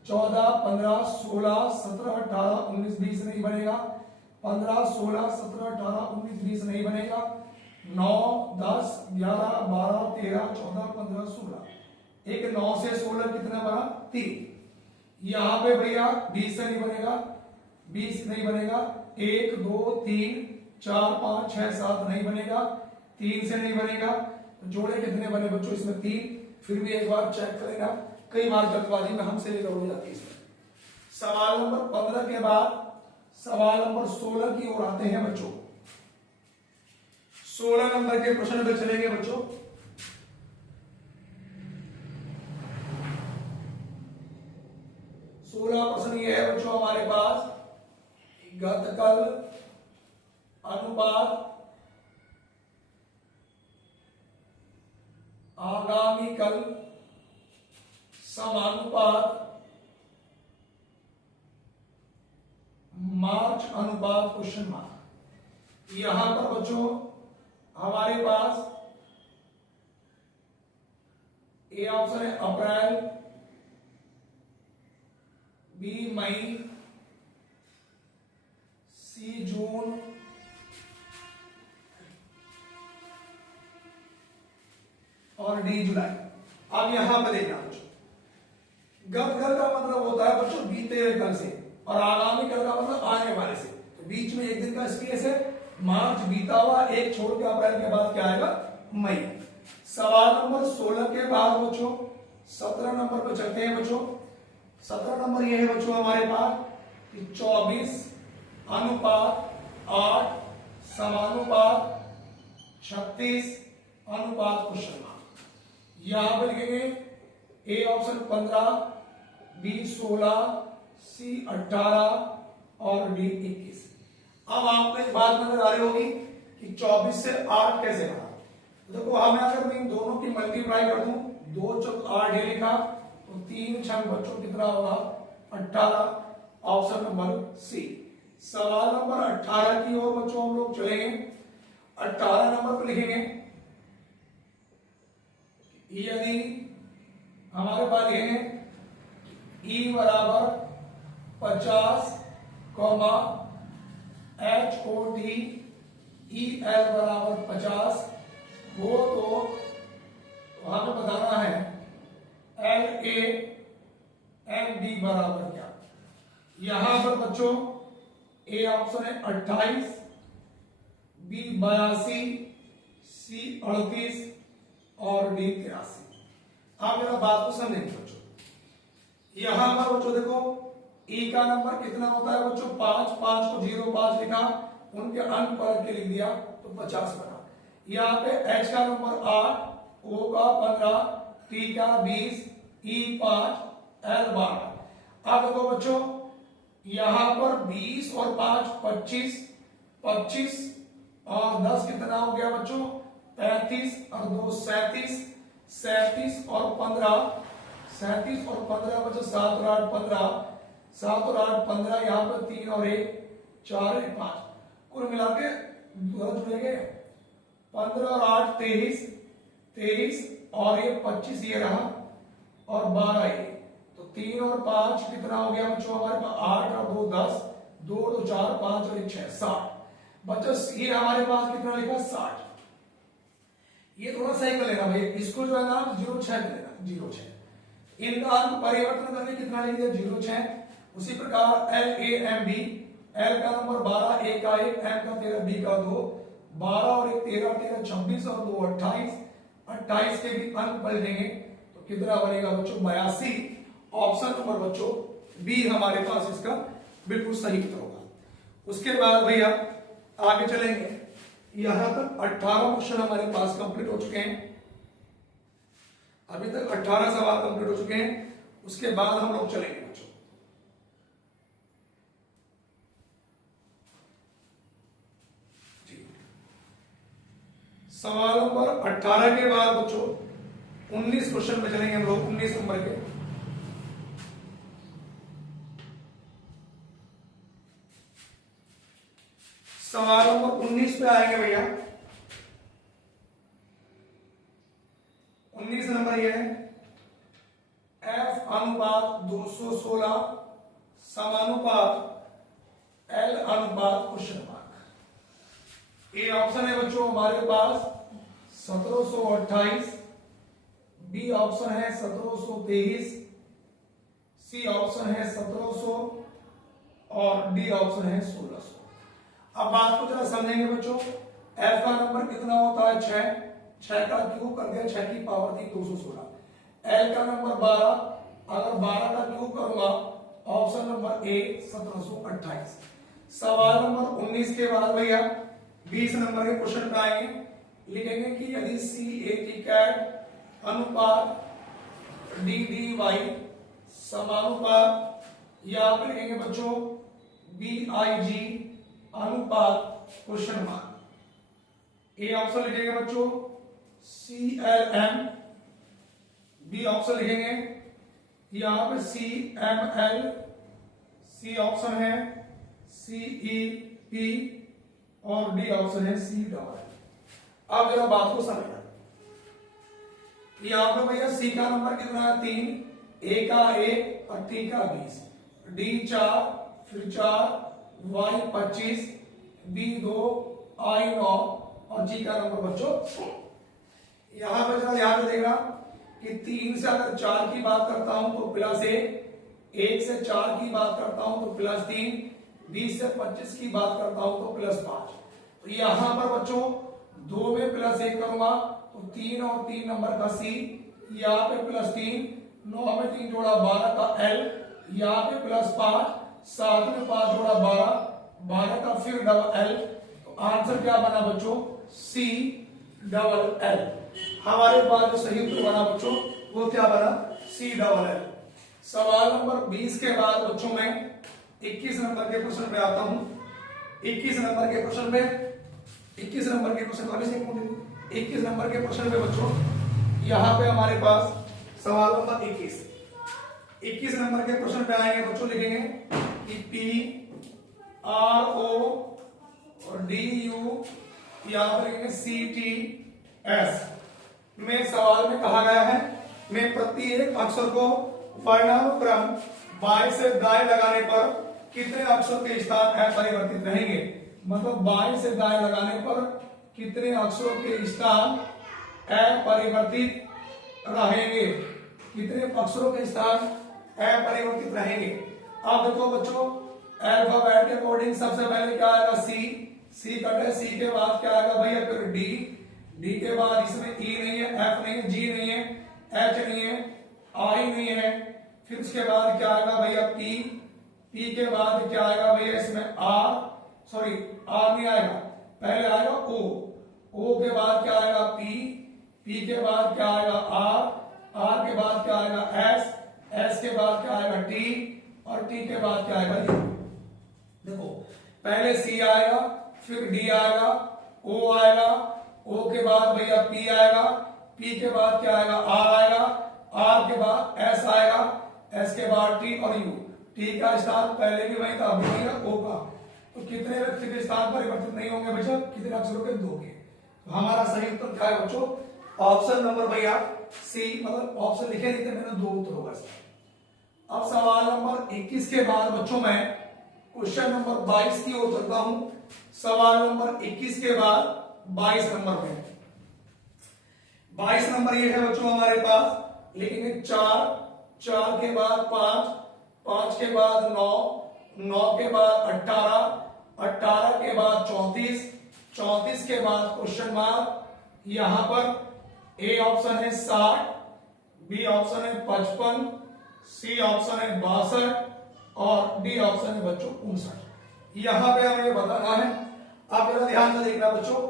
14 15 16 17 18 19 20 नहीं बनेगा, 15 16 17 18 19 20 नहीं बनेगा, 9 10 11 12 13 14 15 16, एक 9 से 16 कितना बना 3। यहां पे भैया 20 से नहीं बनेगा, 20 नहीं बनेगा, 1 2 3 4 5 6 7 नहीं बनेगा, 3 से नहीं बनेगा। जोड़े कितने बने बच्चों इसमें 3। फिर भी एक बार चेक करेगा, कई बार जल्दबाजी में हमसे भी गड़बड़ी जाती है इसमें। सवाल नंबर 15 के बाद सवाल नंबर 16 की ओर आते हैं बच्चों। 16 नंबर के क्वेश्चन पे चलेंगे बच्चों। प्रश्न ये है बच्चों हमारे पास, गतकल अनुपात आगामी कल समानुपात मार्च अनुपात क्वेश्चन मार्क। यहां पर बच्चों हमारे पास ए ऑप्शन है अप्रैल, बी मई, सी जून, और डी जुलाई। अब यहां पर देखना बच्चों, गत कल का मतलब होता है बच्चों बीते हुए कल से, और आगामी कल का मतलब आने वाले से, तो बीच में एक दिन का स्पेस है। मार्च बीता हुआ, एक छोड़ के अप्रैल के बाद क्या आएगा मई। सवाल नंबर 16 के बाद बच्चों 17 नंबर पर चलते हैं बच्चों। 17 नंबर ये है बच्चों हमारे पास कि 24 अनुपात 8 समानुपात 36 अनुपात क्वेश्चन मार्क। यहां पर लिखेंगे ए ऑप्शन 15, बी 16, सी 18 और डी 21। अब आपको एक बात नजर आ रही होगी कि 24 से 8 कैसे बना। देखो हमें अगर मैं इन दोनों की मल्टीप्लाई कर दूं, 2 चौक 8 ही लिखा, तो 3 छंग बच्चों कितना होगा 18, ऑप्शन नंबर सी। सवाल नंबर 18 की ओर बच्चों हम लोग चलेंगे। 18 नंबर पर लिखेंगे यदि हमारे पास लिखेंगे ई बराबर 50, HOT EL बराबर 50 हो तो हमें बताना है LAMD बराबर क्या। यहां पर बच्चों ए ऑप्शन है 28, बी 82, सी 38 और डी 83। आप मेरा बात को समझेंगे बच्चों। यहां पर बच्चों देखो ई का नंबर कितना होता है बच्चों 5, 5 को 0 5 लिखा, उनके अंक पलट के लिख दिया तो 50 बना। यहाँ पे एच का नंबर 8, ओ का 15, टी का 20, ई 5, एल 12। अब देखो बच्चों, यहां पर 20 और 5 25, 25 और 10 कितना हो गया बच्चों 35 और 2 37, 37 और 15, 37 और 15 बच्चों 7 और 8 15, 7 और 8 15, यहाँ पर 3 और 1 4 और 1 5, कुल मिला के जुड़ेंगे 15 और 8 23, 23 और ये 25 ये रहा और 12 ये, तो 3 और 5 कितना हो गया बच्चों हमारे पास 8 और 2 10, 2 2 4 5 और 1 6 60 बच्चों, ये हमारे पास कितना लिखा 60। ये थोड़ा सही कर लेना भाई, इसको जो है ना 06 कर लेना 06, इनका अंक परिवर्तन करके कितना लिख दिया 06। उसी प्रकार L A M B, L का नंबर 12, ए का 1, एम का 13, बी का 2, 12 और 1 13, 13 26 और 2 28, 28 के भी अंक पलटेंगे तो कितना बनेगा बच्चों 82। ऑप्शन नंबर बच्चों बी हमारे पास इसका बिल्कुल सही उत्तर होगा। उसके बाद भैया आगे चलेंगे, यहां तक 18 क्वेश्चन हमारे पास कंप्लीट हो चुके हैं, अभी तक 18 सवाल कंप्लीट हो चुके हैं। उसके बाद हम लोग चलेंगे बच्चों सवाल नंबर 18 के बाद बच्चों 19 क्वेश्चन पे चलेंगे हम लोग, 19 नंबर के। सवाल नंबर 19 पे आएंगे भैया। 19 नंबर ये है एफ अनुपात 216 समानुपात एल अनुपात क्वेश्चन मार्क। ए ऑप्शन है बच्चों हमारे पास 1728, बी ऑप्शन है 1723, सी ऑप्शन है 1700 और डी ऑप्शन है 1600। अब बात को जरा समझेंगे बच्चों, एफ का नंबर कितना होता है 6, 6 का क्यूब कर दिया 6 की पावर थी 216। एल का नंबर 12, अगर 12 का क्यूब करूंगा ऑप्शन नंबर ए 1728। सवाल नंबर 19 के बाद भैया 20 नंबर के क्वेश्चन पे आएंगे, लिखेंगे कि यदि सी ए टी कैट अनुपात डी डी वाई समानुपात, या फिर लिखेंगे बच्चों बी आई जी अनुपात क्वेश्चन मार्क। ए ऑप्शन लिखेंगे बच्चों C L M, B option लिखेंगे यहां पे C M L, C option है सी ई पी और डी ऑप्शन है सी डबल। अब जरा बात को समझना, यहां पे भैया सी का नंबर कितना है 3, ए का 1 और टी का 20, डी 4, फिर 4, वाई 25, बी 2, आई 9 और जी का नंबर बच्चों। यहां पर जरा ध्यान देगा कि 3 से अगर 4 की बात करता हूं तो +1, 1 से 4 की बात करता हूं तो +3, 20 से 25 की बात करता हूं तो +5। तो यहां पर बच्चों 2 में +1 करूंगा तो 3 और 3 नंबर का सी, यहाँ पे +3, 9 में 3 जोड़ा 12 का एल, यहाँ पे +5, 7 में 5 जोड़ा 12, 12 का फिर डबल एल, तो आंसर क्या बना बच्चों सी डबल एल। हमारे पास जो सही उत्तर बना बच्चों वो क्या बना सी डबल एल। सवाल नंबर 20 के बाद बच्चों मैं 21 नंबर के क्वेश्चन पे आता हूं। 21 नंबर के क्वेश्चन पे 21 नंबर के क्वेश्चन 21 नंबर के क्वेश्चन पे बच्चों यहां पे हमारे पास सवाल नंबर 21 नंबर के क्वेश्चन पे आएंगे बच्चों, लिखेंगे कि पी आर ओ और डी यू, यहां पर लिखेंगे सी टी एस में सवाल में कहा गया है मैं प्रत्येक अक्षर को वर्णानुक्रम बाएं से दाएं लगाने पर कितने अक्षर के स्थान अपरिवर्तित रहेंगे। मतलब बाएं से दाएं लगाने पर कितने अक्षरों के स्थान अपरिवर्तित रहेंगे, कितने अक्षरों के स्थान अपरिवर्तित रहेंगे। अब देखो बच्चों अल्फाबेट के अकॉर्डिंग सबसे पहले क्या आएगा सी कट है, सी के बाद क्या आएगा भैया फिर डी के बाद इसमें ई नहीं है, एफ नहीं है, जी नहीं है, एच नहीं है, आई नहीं है, फिर उसके बाद क्या आएगा भैया पी के बाद क्या आएगा भैया इसमें आर नहीं आएगा, पहले आएगा ओ के बाद क्या आएगा पी के बाद क्या आएगा आर के बाद क्या आएगा एस के बाद क्या आएगा टी और टी के बाद क्या आएगा यू। देखो पहले सी आएगा, फिर डी आएगा, ओ आएगा, ओ के बाद भैया पी आएगा, पी के बाद क्या आएगा आर आएगा, आर के बाद एस आएगा, एस के बाद टी और यू। टी का स्थान पहले भी वही था अभी वही है ओ का। तो कितने व्यक्ति के स्थान परिवर्तित नहीं होंगे बच्चों, कितने अक्षरों के, 2 के। तो हमारा सही उत्तर क्या है बच्चों, ऑप्शन नंबर भैया सी, मतलब ऑप्शन लिखे नहीं थे मैंने, 2 उत्तर होगा इसका। अब सवाल नंबर 21 के बाद बच्चों मैं क्वेश्चन नंबर 22 की ओर चलता हूं। सवाल नंबर 21 के बाद 22 नंबर में, 22 नंबर ये है बच्चों हमारे पास, लिखेंगे 4, 4 के बाद 5, 5 के बाद 9, 9 के बाद 18, 18 के बाद 34, 34 के बाद क्वेश्चन मार्क। यहां पर ए ऑप्शन है 60, बी ऑप्शन है 55, सी ऑप्शन है 62 और डी ऑप्शन है बच्चों 59। यहां पे हमें बताना है, आप जरा ध्यान से देखना बच्चों,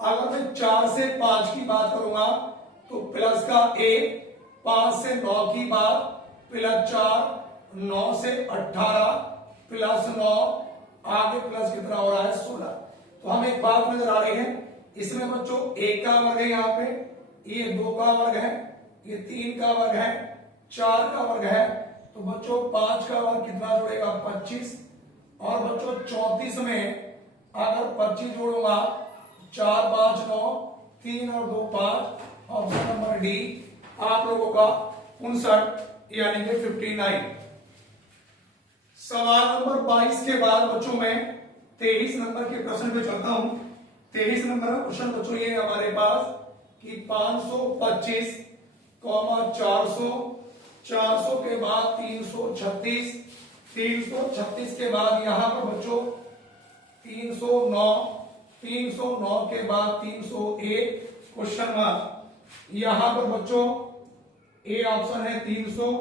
अगर मैं 4 से 5 की बात करूंगा तो प्लस का ए, 5 से 9 की बात प्लस 4, 9 से 18 प्लस 9, आगे प्लस कितना हो रहा है 16। तो हमें एक बात नजर आ रही है, इसमें बच्चों 1 का वर्ग है, यहाँ पे ये 2 का वर्ग है, ये 3 का वर्ग है, 4 का वर्ग है, तो बच्चों 5 का वर्ग कितना जुड़ेगा 25। और बच्चों 34 में अगर 25 जोड़ूंगा 4 5 9, 3 और 2 5, ऑप्शन नंबर डी आप लोगों का 59 यानी कि 59। सवाल नंबर 22 के बाद बच्चों मैं 23 नंबर के प्रश्न पे चलता हूं। 23 नंबर का क्वेश्चन बच्चों ये हमारे पास कि 525, 400, 400 के बाद 336, 336 के बाद यहां पर बच्चों 309, 309 के बाद 301 क्वेश्चन मार्क। यहां पर बच्चों ए ऑप्शन है 300,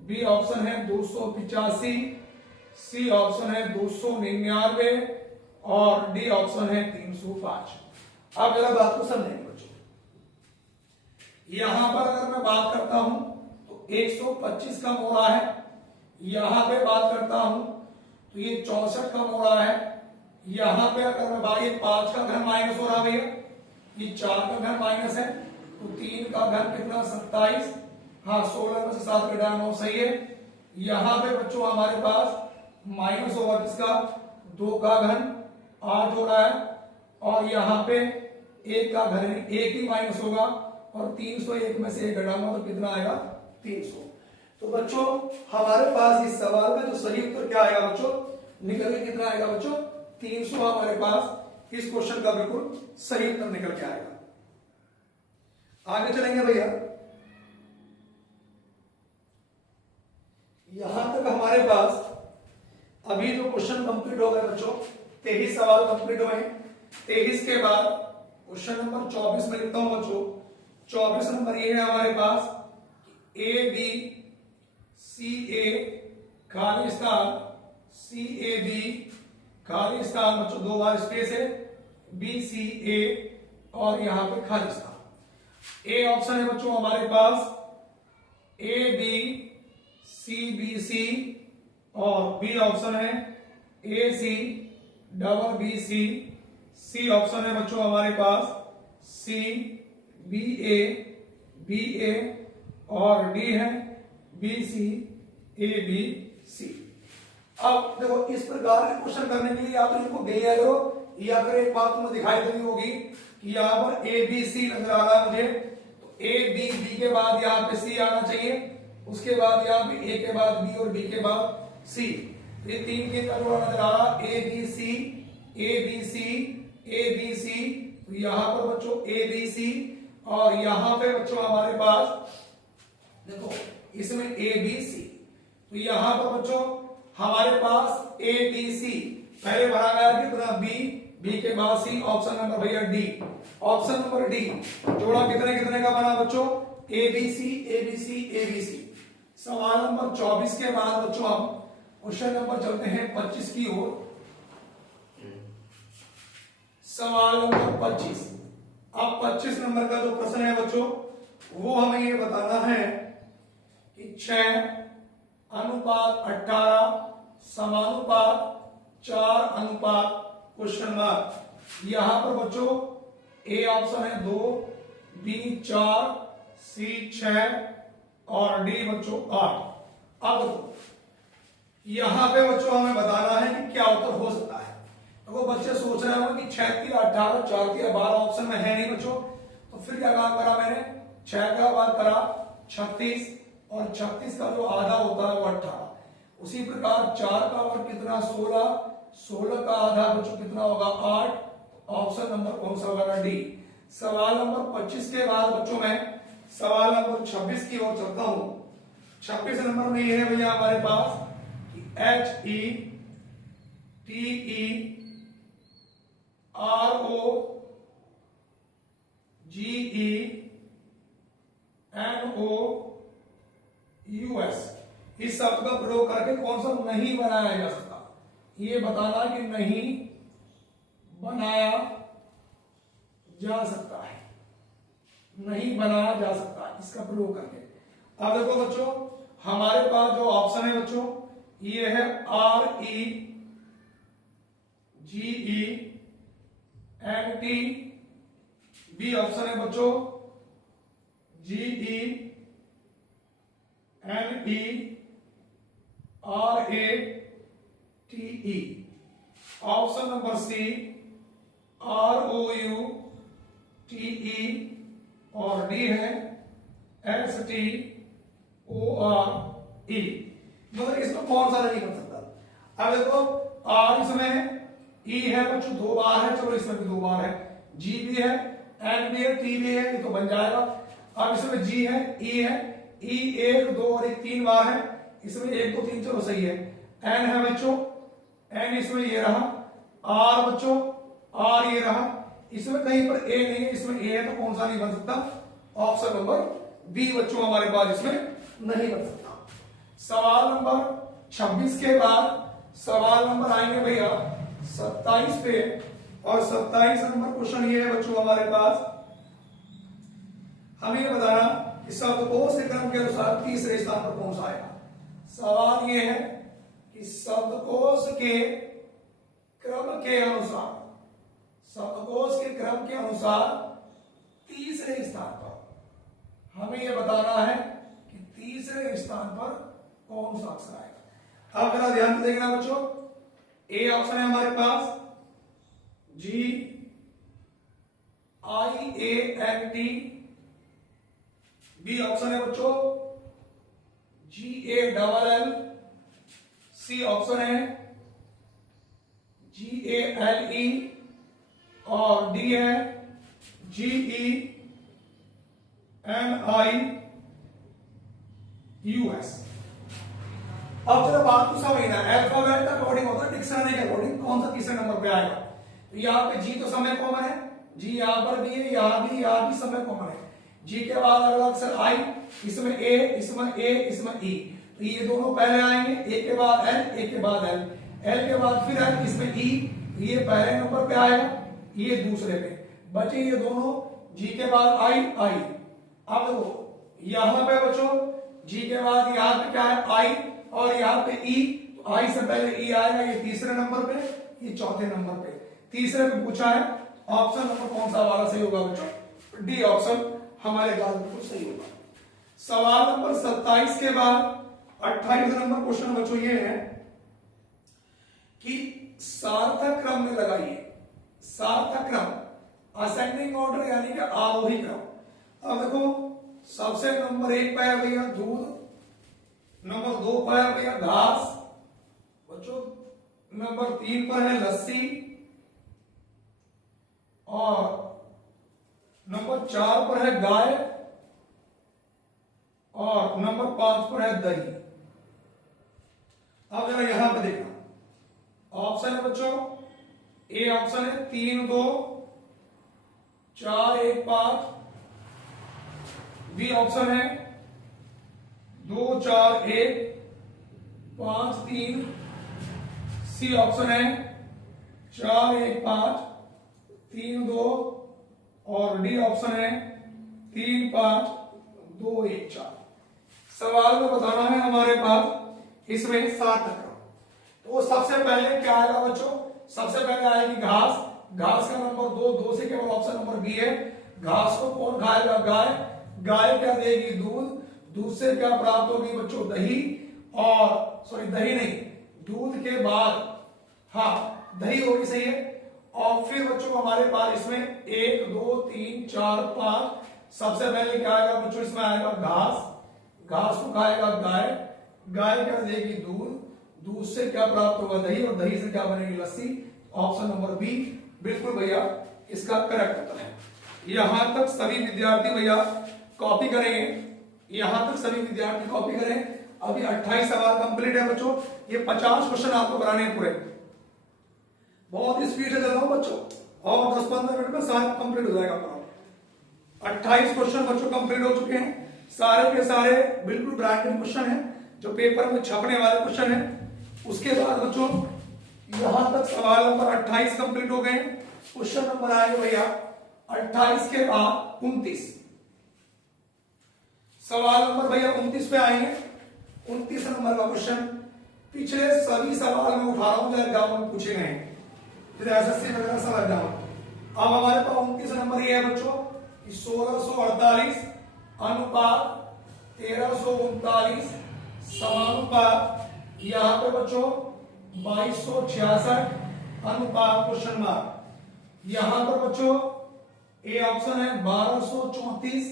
बी ऑप्शन है 285, सी ऑप्शन है 299 और डी ऑप्शन है 305। अब जरा बात को समझेंगे बच्चों, यहां पर अगर मैं बात करता हूं तो 125 का मोड़ा है, यहां पे बात करता हूं तो ये 64 का मोड़ा है, यहां पे अगर मैं बात, ये 5 का घन माइनस हो रहा भैया, ये 4 का घन माइनस है, तो 3 का घन कितना 27, हाँ 16 में से 7 घटाना 9 सही है। यहां पे बच्चों हमारे पास माइनस होगा किसका 2 का घन 8 हो रहा है, और यहां पे 1 का घन 1 ही माइनस होगा, और 301 में से 1 घटाऊंगा तो कितना आएगा 300। तो बच्चों हमारे पास इस सवाल का जो सही उत्तर क्या आएगा बच्चों, निकल के कितना आएगा बच्चों 300 हमारे पास इस क्वेश्चन का बिल्कुल सही उत्तर निकल के आएगा। आगे चलेंगे भैया, यहां तक हमारे पास अभी जो क्वेश्चन कंप्लीट हो गए बच्चों, 23 सवाल कंप्लीट हुए। 23 के बाद क्वेश्चन नंबर 24 में लिखता हूं बच्चों। 24 नंबर ये है हमारे पास ए बी सी ए खाली स्थान, सी ए बी खाली स्थान बच्चों 2 बार स्पेस है, बी सी ए और यहां पे खाली स्थान। ए ऑप्शन है बच्चों हमारे पास ए बी सी बी सी, और बी ऑप्शन है A C double B C, C option है बच्चों हमारे पास सी बी ए और डी है बी सी ए बी सी। अब देखो इस प्रकार के क्वेश्चन करने के लिए या तो इनको गैया करो, या फिर एक बात तुम्हें दिखाई देनी होगी कि यहाँ पर ए बी सी नजर आ रहा है मुझे, तो ए बी बी के बाद यहाँ पे सी आना चाहिए, उसके बाद यहाँ पे ए के बाद बी और बी के बाद सी। ये 3 के जोड़ा नजर आ रहा, A B C A B C A B C, तो यहाँ पर बच्चों ए बी सी, और यहाँ पे बच्चों हमारे पास देखो इसमें ए बी सी, तो यहाँ पर बच्चों हमारे पास ए बी सी पहले भरा गया कितना बी के बाद सी, ऑप्शन नंबर भैया डी, ऑप्शन नंबर डी जोड़ा कितने कितने का बना बच्चों A B C A B C A B C. सवाल नंबर 24 के बाद बच्चों हम क्वेश्चन नंबर चलते हैं 25 की ओर। सवाल नंबर 25। अब 25 नंबर का जो प्रश्न है बच्चों वो हमें ये बताना है कि 6, अनुपात 18 समानुपात 4 अनुपात क्वेश्चन मार्क। यहां पर बच्चों ए ऑप्शन है 2, बी 4, सी 6 और डी बच्चों 8। अब यहां पे बच्चों हमें बताना है कि क्या उत्तर हो सकता है। तो वो बच्चे सोच रहे होंगे कि 6 3 18 4 3 12 ऑप्शन में है नहीं बच्चों, तो फिर क्या काम करा मैंने, 6 का बात करा 36 और 36 का जो आधा होता है वो 18। उसी प्रकार 4 का वर्ग कितना 16, 16 का आधा बच्चों कितना होगा 8। ऑप्शन नंबर कौन सा होगा, डी। सवाल नंबर 25 के बाद बच्चों में सवाल नंबर 26 की ओर चलता हूं। 26 नंबर में ये है भैया हमारे पास कि HETEROGENOUS इस शब्द का प्रयोग करके कौन सा नहीं बनाया जा सकता, ये बताना कि नहीं बनाया जा सकता है, नहीं बनाया जा सकता इसका प्रयोग करके। अब देखो बच्चों हमारे पास जो ऑप्शन है बच्चों ये है REGENT, बी ऑप्शन है बच्चों GENERATE, option number C ROUTE और डी है STORE। मतलब इसमें कौन सा नहीं कर सकता। अब देखो आर इसमें है, ई है बच्चों 2 बार है, चलो इसमें भी 2 बार है, जी भी है, एन भी है, टी भी है, ये तो बन जाएगा। अब इसमें जी है, ई है, ई 1 2 और 3 बार है, इसमें 1 2 3 चलो सही है। एन है बच्चों, एन इसमें ये रहा, आर बच्चों आर ये रहा, इसमें कहीं पर ए नहीं है, इसमें ए है तो कौन सा नहीं बन सकता, ऑप्शन नंबर बी बच्चों हमारे पास इसमें नहीं बन सकता। सवाल नंबर 26 के बाद सवाल नंबर आएंगे भैया 27 पे, और 27 नंबर क्वेश्चन ये है बच्चों हमारे पास, हमें बताना कि शब्दकोश के क्रम के अनुसार तीसरे स्थान पर कौन सा आएगा। सवाल ये है कि शब्दकोश के क्रम के अनुसार, शब्दकोश के क्रम के अनुसार तीसरे स्थान पर हमें यह बताना है कि तीसरे स्थान पर कौन सा अक्षर आएगा। अब जरा ध्यान से देखना बच्चों, ए ऑप्शन है हमारे पास GIANT, बी ऑप्शन है बच्चों GALL, सी ऑप्शन है GALE और डी है GENIUS। अब जरा बात को समझना, अल्फाबेट का अकॉर्डिंग होता है, डिक्शनरी के अकॉर्डिंग कौन सा तीसरे नंबर पे आएगा। तो यहाँ पे जी तो समय कॉमन है, जी यहाँ पर भी है, यहाँ भी समय कॉमन है। जी के बाद अगला अक्षर आई, इसमें ए, इसमें ए, इसमें ई, तो ये दोनों पहले आएंगे, ए के बाद एल, ए के बाद एल, एल के बाद फिर एल, इसमें ई, ये पहले नंबर पे आएगा, ये दूसरे पे बचे ये दोनों, जी के बाद आई आई। अब देखो यहां पे बच्चों जी के बाद यहाँ पे क्या है आई, और यहाँ पे ई, तो आई से पहले ई आएगा, ये तीसरे नंबर पे, ये चौथे नंबर पे, तीसरे पे पूछा है। ऑप्शन नंबर कौन सा वाला सही होगा बच्चों, डी ऑप्शन हमारे पास बिल्कुल सही होगा। सवाल नंबर 27 के बाद 28 नंबर क्वेश्चन बच्चों ये है कि सार्थक क्रम में लगाइए, सार्थक क्रम असेंडिंग ऑर्डर यानी कि आरोही क्रम। अब देखो सबसे नंबर 1 पे है भैया दूध, नंबर 2 पर है भैया घास बच्चों, नंबर 3 पर है लस्सी, और नंबर 4 पर है गाय, और नंबर 5 पर है दही। अब जरा यहां पे देखना, ऑप्शन है बच्चों ए ऑप्शन है 3 2 4 1 5, बी ऑप्शन है 2 4 1 5 3, सी ऑप्शन है 4 1 5 3 2, और डी ऑप्शन है 3 5 2 1 4। सवाल में बताना है हमारे पास इसमें 7 तक का। तो सबसे पहले क्या आएगा बच्चों, सबसे पहले आएगी घास, घास का नंबर 2, 2 से केवल ऑप्शन नंबर बी है। घास को कौन खाएगा, गाय, गाय क्या देगी, दूध, दूध से क्या प्राप्त होगी बच्चों, दही, और सॉरी दही नहीं, दूध के बाद हाँ दही होगी, सही है। और फिर बच्चों हमारे पास इसमें 1 2 3 4 5, सबसे पहले क्या आएगा बच्चों, इसमें आएगा घास, घास को खाएगा गाय, गाय क्या देगी, दूध, दूध से क्या प्राप्त होगा, दही, और दही से क्या बनेगी, लस्सी। ऑप्शन नंबर बी बिल्कुल भैया इसका करेक्ट उत्तर है। यहां तक सभी विद्यार्थी भैया कॉपी करेंगे, यहां तक सभी विद्यार्थी कॉपी करें। अभी 28 सवाल कंप्लीट है बच्चों, ये 50 क्वेश्चन आपको कराने हैं पूरे, बहुत स्पीड से चल रहा हूं बच्चों, और 10-15 मिनट में सारा कंप्लीट हो जाएगा पूरा। 28 क्वेश्चन बच्चों कंप्लीट हो चुके हैं, सारे के सारे बिल्कुल ब्रांडेड क्वेश्चन है, जो पेपर में छपने वाले क्वेश्चन है। उसके बाद बच्चों यहां तक सवाल नंबर 28 कंप्लीट हो गए। क्वेश्चन नंबर आएगा भैया 28 के बाद 29, सवाल नंबर भैया 29 पे आएंगे। 29 नंबर का क्वेश्चन पिछले सभी सवाल में उठा रहा हूं जो एग्जाम में पूछे गए, जैसे एसएससी वगैरह सब एग्जाम। अब हमारे पास 29 नंबर ये है बच्चों कि 1648 अनुपात 1339 समानुपात, यहां पे बच्चों 2266 अनुपात क्वेश्चन मार्क। यहां पर बच्चों ए ऑप्शन है 1234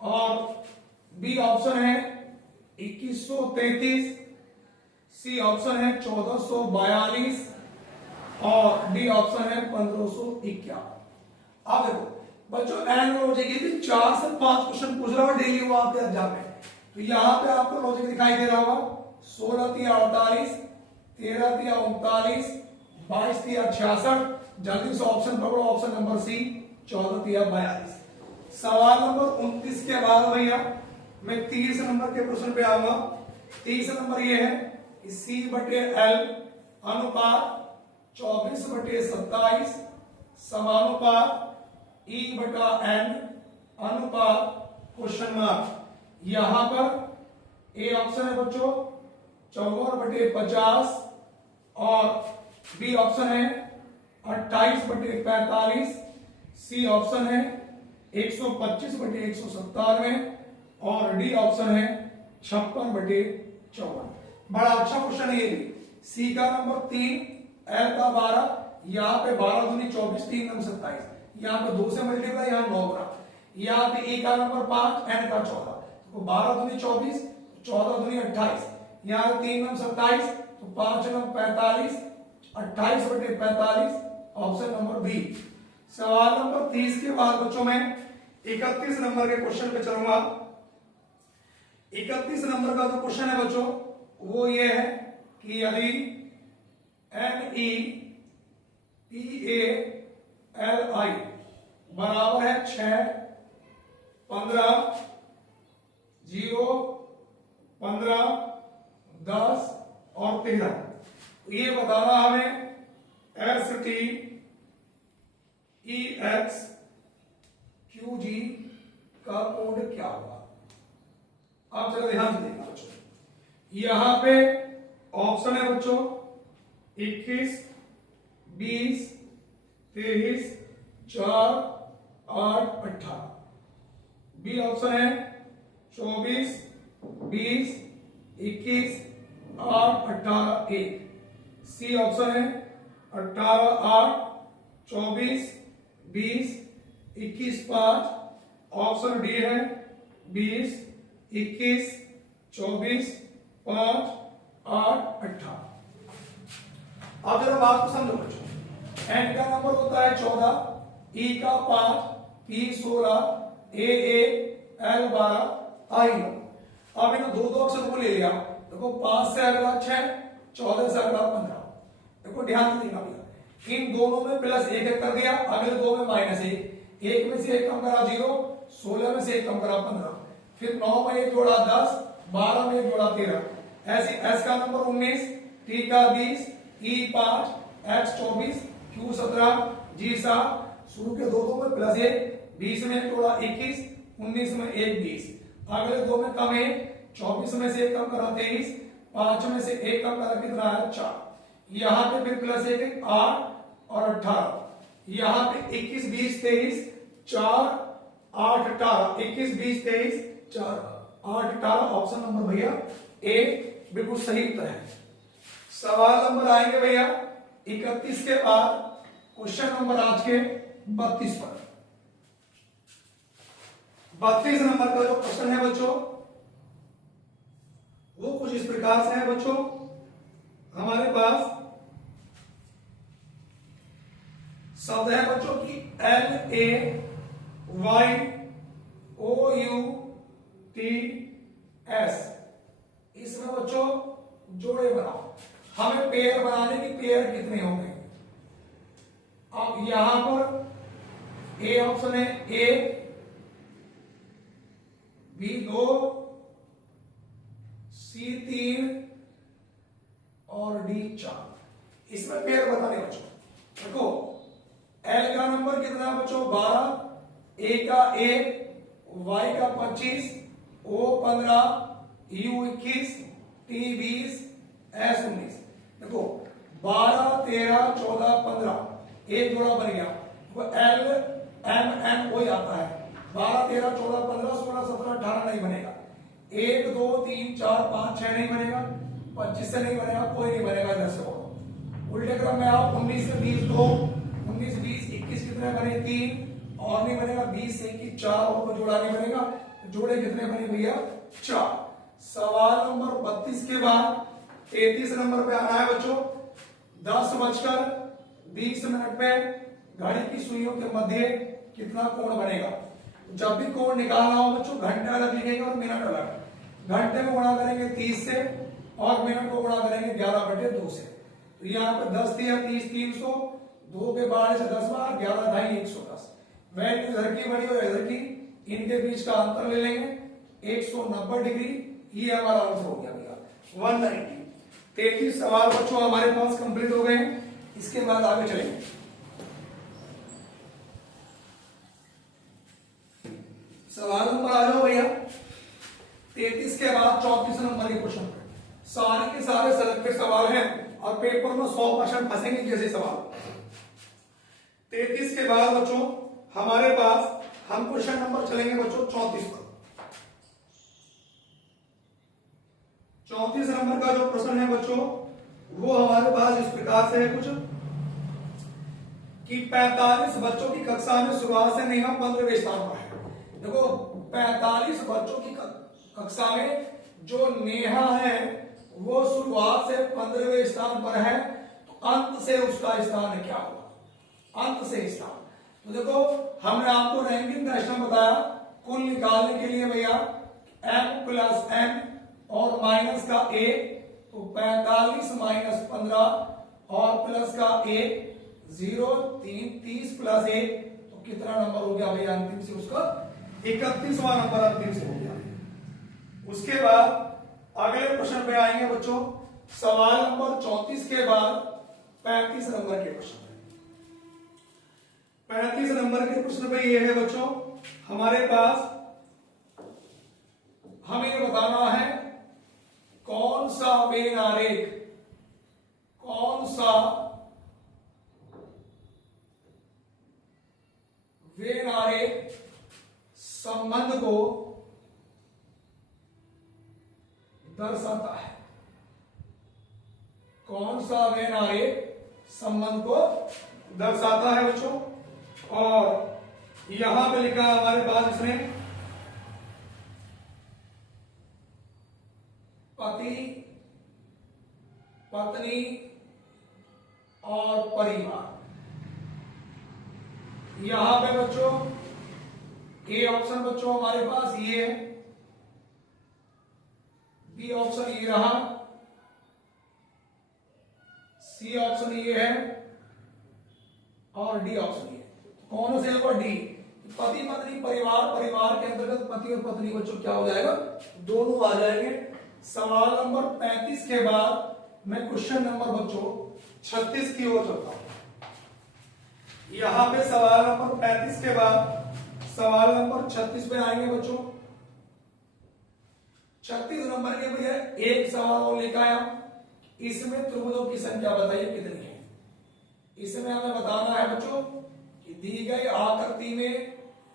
और बी ऑप्शन है 2133, सी ऑप्शन है 1442 और डी ऑप्शन है 1551। अब देखो बच्चों एन लॉजिक ये 4 से 5 क्वेश्चन पूछ रहा है डेली वो आपके एग्जाम में, तो यहां पे आपको लॉजिक दिखाई दे रहा होगा 16 तिया 48, 13 तिया 39, 22 तिया 66, जल्दी से ऑप्शन पकड़ो, ऑप्शन नंबर सी 14 तिया 42। सवाल नंबर 29 के बाद भैया मैं 30 नंबर के प्रश्न पे आऊंगा। 30 नंबर ये है कि सी बटे एल अनुपात 24/27 समानुपात ई बटा एन अनुपात क्वेश्चन मार्क। यहां पर ए ऑप्शन है बच्चों 54/50 और बी ऑप्शन है 28/45, सी ऑप्शन है 125/197 और डी ऑप्शन है 56/54। बड़ा अच्छा क्वेश्चन है ये भी। सी का नंबर 3, एल का 12, यहाँ पे 12 दूनी 24, 3 नंबर 27, यहाँ पे 2 से मल्टीप्लाई, यहाँ 9 का, यहाँ पे ए का नंबर 5, एन का 14, तो 12 दूनी 24, 14 दूनी 28, यहाँ 3 नंबर 27, तो 5 नंबर 45, 28/45, ऑप्शन नंबर बी। सवाल नंबर 30 के बाद बच्चों में 31 नंबर के क्वेश्चन पे चलूंगा। 31 नंबर का जो क्वेश्चन है बच्चों वो ये है कि यदि NEPALI बराबर है 6, 15, 0, 15, 10 और 13, ये बताना हमें STEXQG का कोड क्या होगा। आप जरा ध्यान से देखना बच्चों, यहां पे ऑप्शन है बच्चों 21, 20, 23, 4, 8, 18। बी ऑप्शन है 24, 20, 21, 8, 18, 1। सी ऑप्शन है 18, 8, 24, 20, 21, 5। ऑप्शन डी है 20, 21, 24, 5, 8, 18। अब जरा बात को समझो बच्चों, एन का नंबर होता है 14, ई का 5, पी 16, ए 1, एल 12, आई 9। अब इन दो ऑप्शन को ले लिया, देखो 5 से अगला 6, 14 से अगला 15। देखो ध्यान से देखना भैया, इन दोनों में प्लस 1 कर दिया, अगले दो में -1, 1 में से 1 कम करा 0, 16 में से 1 कम करा 15, फिर 9 में 1 जोड़ा 10, 12 में 1 जोड़ा 13, ऐसे एस का नंबर 19, टी का 20, ई 5, एक्स 24, क्यू 17, जी 7, शुरू के दो में प्लस 1, 20 में 1 जोड़ा 21, 19 में 1 20, अगले दो में कम 1, 24 में से 1 कम करा 23, 5 में से 1 का कारक कितना है 4। यहां पे फिर प्लस 1 8 और 18, यहां पे 21 20 23 4 8 18, 21 20 23 4 8 18, ऑप्शन नंबर भैया ए बिल्कुल सही उत्तर है। सवाल नंबर आएंगे भैया 31 के बाद क्वेश्चन नंबर आज के 32 पर। 32 नंबर का जो प्रश्न है बच्चों वो कुछ इस प्रकार से है बच्चों, हमारे पास शब्द है बच्चों की LAYOUTS। इसमें बच्चों जोड़े बनाओ, हमें पेयर बनाने की, पेयर कितने होंगे। अब यहां पर ए ऑप्शन है 1 B 2 C 3 और D 4। इसमें पेयर बताने बच्चों, देखो L का नंबर कितना है बच्चों 12, A का 1, Y का 25, O 15, U 21, T 20, S 19। देखो 12 13 14 15 एक जोड़ा बन गया, वो L M N O आता है। 12 13 14 15 16 17 18 नहीं बनेगा, 1 2 3 4 5 6 नहीं बनेगा, 25 से नहीं बनेगा, कोई नहीं बनेगा। इधर से बोलो उल्टे क्रम में आओ, 19 से 20 2, 19 20 21 कितने बने 3 और नहीं बनेगा, 20 से 21 4 और जोड़ा नहीं बनेगा, जोड़े कितने बने भैया 4। सवाल नंबर 32 के बाद 33 नंबर पे आना है बच्चों। 10:20 पे घड़ी की सुइयों के मध्य कितना कोण बनेगा। जब भी कोण निकालना हो बच्चों घंटे अलग लिखेंगे और मिनट अलग। घंटे में गुणा करेंगे 30 से और मिनट को गुणा करेंगे 11/2 से। तो यहाँ पे 10 दिया 30 300, 2 के बाढ़ से 10 बार 11 ढाई 110। वैल्यू इधर की बड़ी और इधर की, इनके बीच का अंतर ले लेंगे 190 डिग्री। ये हमारा आंसर हो गया भैया 190। 33 सवाल बच्चों हमारे पास कंप्लीट हो गए हैं। इसके बाद आगे चलेंगे। सवाल नंबर आ जाओ भैया 33 के बाद 34 नंबर के क्वेश्चन पे। सारे के सारे सेलेक्टेड सवाल हैं और पेपर में 100% फंसेंगे जैसे सवाल। 33 के बाद बच्चों हमारे पास हम क्वेश्चन नंबर चलेंगे बच्चों 34 पर। 34 नंबर का जो प्रश्न है बच्चों वो हमारे पास इस प्रकार से है कुछ कि 45 बच्चों की कक्षा में शुरुआत से नियम 15वें स्थान पर है। देखो 45 बच्चों की कक्षा में जो नेहा है वो शुरुआत से 15वें स्थान पर है, तो अंत से उसका स्थान क्या होगा, अंत से स्थान। तो देखो हमने आपको रैंकिंग का सिस्टम बताया, कुल निकालने के लिए भैया m + n और माइनस का 1, तो 45 - 15 और प्लस का 1 0 3 30 + 1, तो कितना नंबर हो गया भैया अंतिम से उसका 31वां नंबर अंतिम से हो गया। उसके बाद अगले प्रश्न पे आएंगे बच्चों। सवाल नंबर 34 के बाद 35 नंबर के प्रश्न पे। 35 नंबर के प्रश्न पे ये है बच्चों हमारे पास, हमें ये बताना है कौन सा वेन आरेख, कौन सा वेन आरेख संबंध को दर्शाता है, कौन सा वेन आरेख संबंध को दर्शाता है बच्चों। और यहां पे लिखा है हमारे पास इसने पति पत्नी और परिवार। यहां पे बच्चों ए ऑप्शन बच्चों हमारे पास ये है, बी ऑप्शन ये रहा, सी ऑप्शन ये है और डी ऑप्शन ये। कौन से होगा डी, पति पत्नी परिवार, परिवार के अंतर्गत पति और पत्नी बच्चों क्या हो जाएगा, दोनों आ जाएंगे। सवाल नंबर 35 के बाद मैं क्वेश्चन नंबर बच्चों 36 की ओर चलता हूं। यहां पे सवाल नंबर 35 के बाद सवाल नंबर 36 पे आएंगे बच्चों। 36 नंबर के भैया एक सवाल और लेकर आया। इसमें त्रिभुजों की संख्या बताइए कितनी है। इसमें हमें बताना है बच्चों कि दी गई आकृति में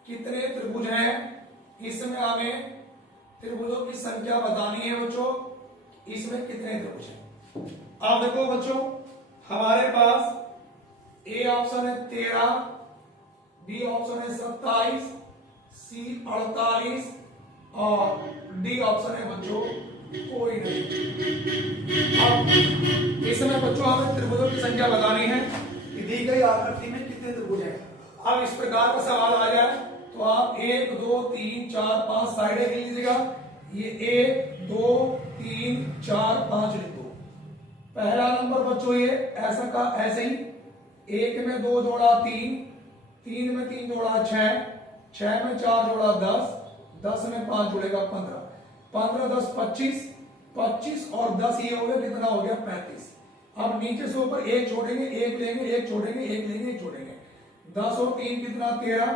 कितने त्रिभुज हैं। इसमें हमें त्रिभुजों की संख्या बतानी है बच्चों, इसमें कितने त्रिभुज हैं। अब देखो बच्चों, हमारे पास ए ऑप्शन है 13, बी ऑप्शन है 27, सी 48 और डी ऑप्शन है बच्चों कोई नहीं। अब इसमें बच्चों हमें त्रिभुजों की संख्या बतानी है कि दी गई आकृति में कितने त्रिभुज हैं। अब इस प्रकार का सवाल आ जाए तो आप 1 2 3 4 5 साइडें लिख लीजिएगा। ये 1 2 3 4 5 लिख दो। पहला नंबर बच्चों ये ऐसा का ऐसे ही, 1 में 2 जोड़ा 3, 3 में 3 जोड़ा 6, 6 में 4 जोड़ा 10, 10 में 5 जुड़ेगा 15, 15 10 25, 25 और 10 ये हो गया कितना हो गया 35। अब नीचे से ऊपर एक छोड़ेंगे, एक लेंगे, एक छोड़ेंगे, एक लेंगे, एक छोड़ेंगे। 10 और 3 कितना 13,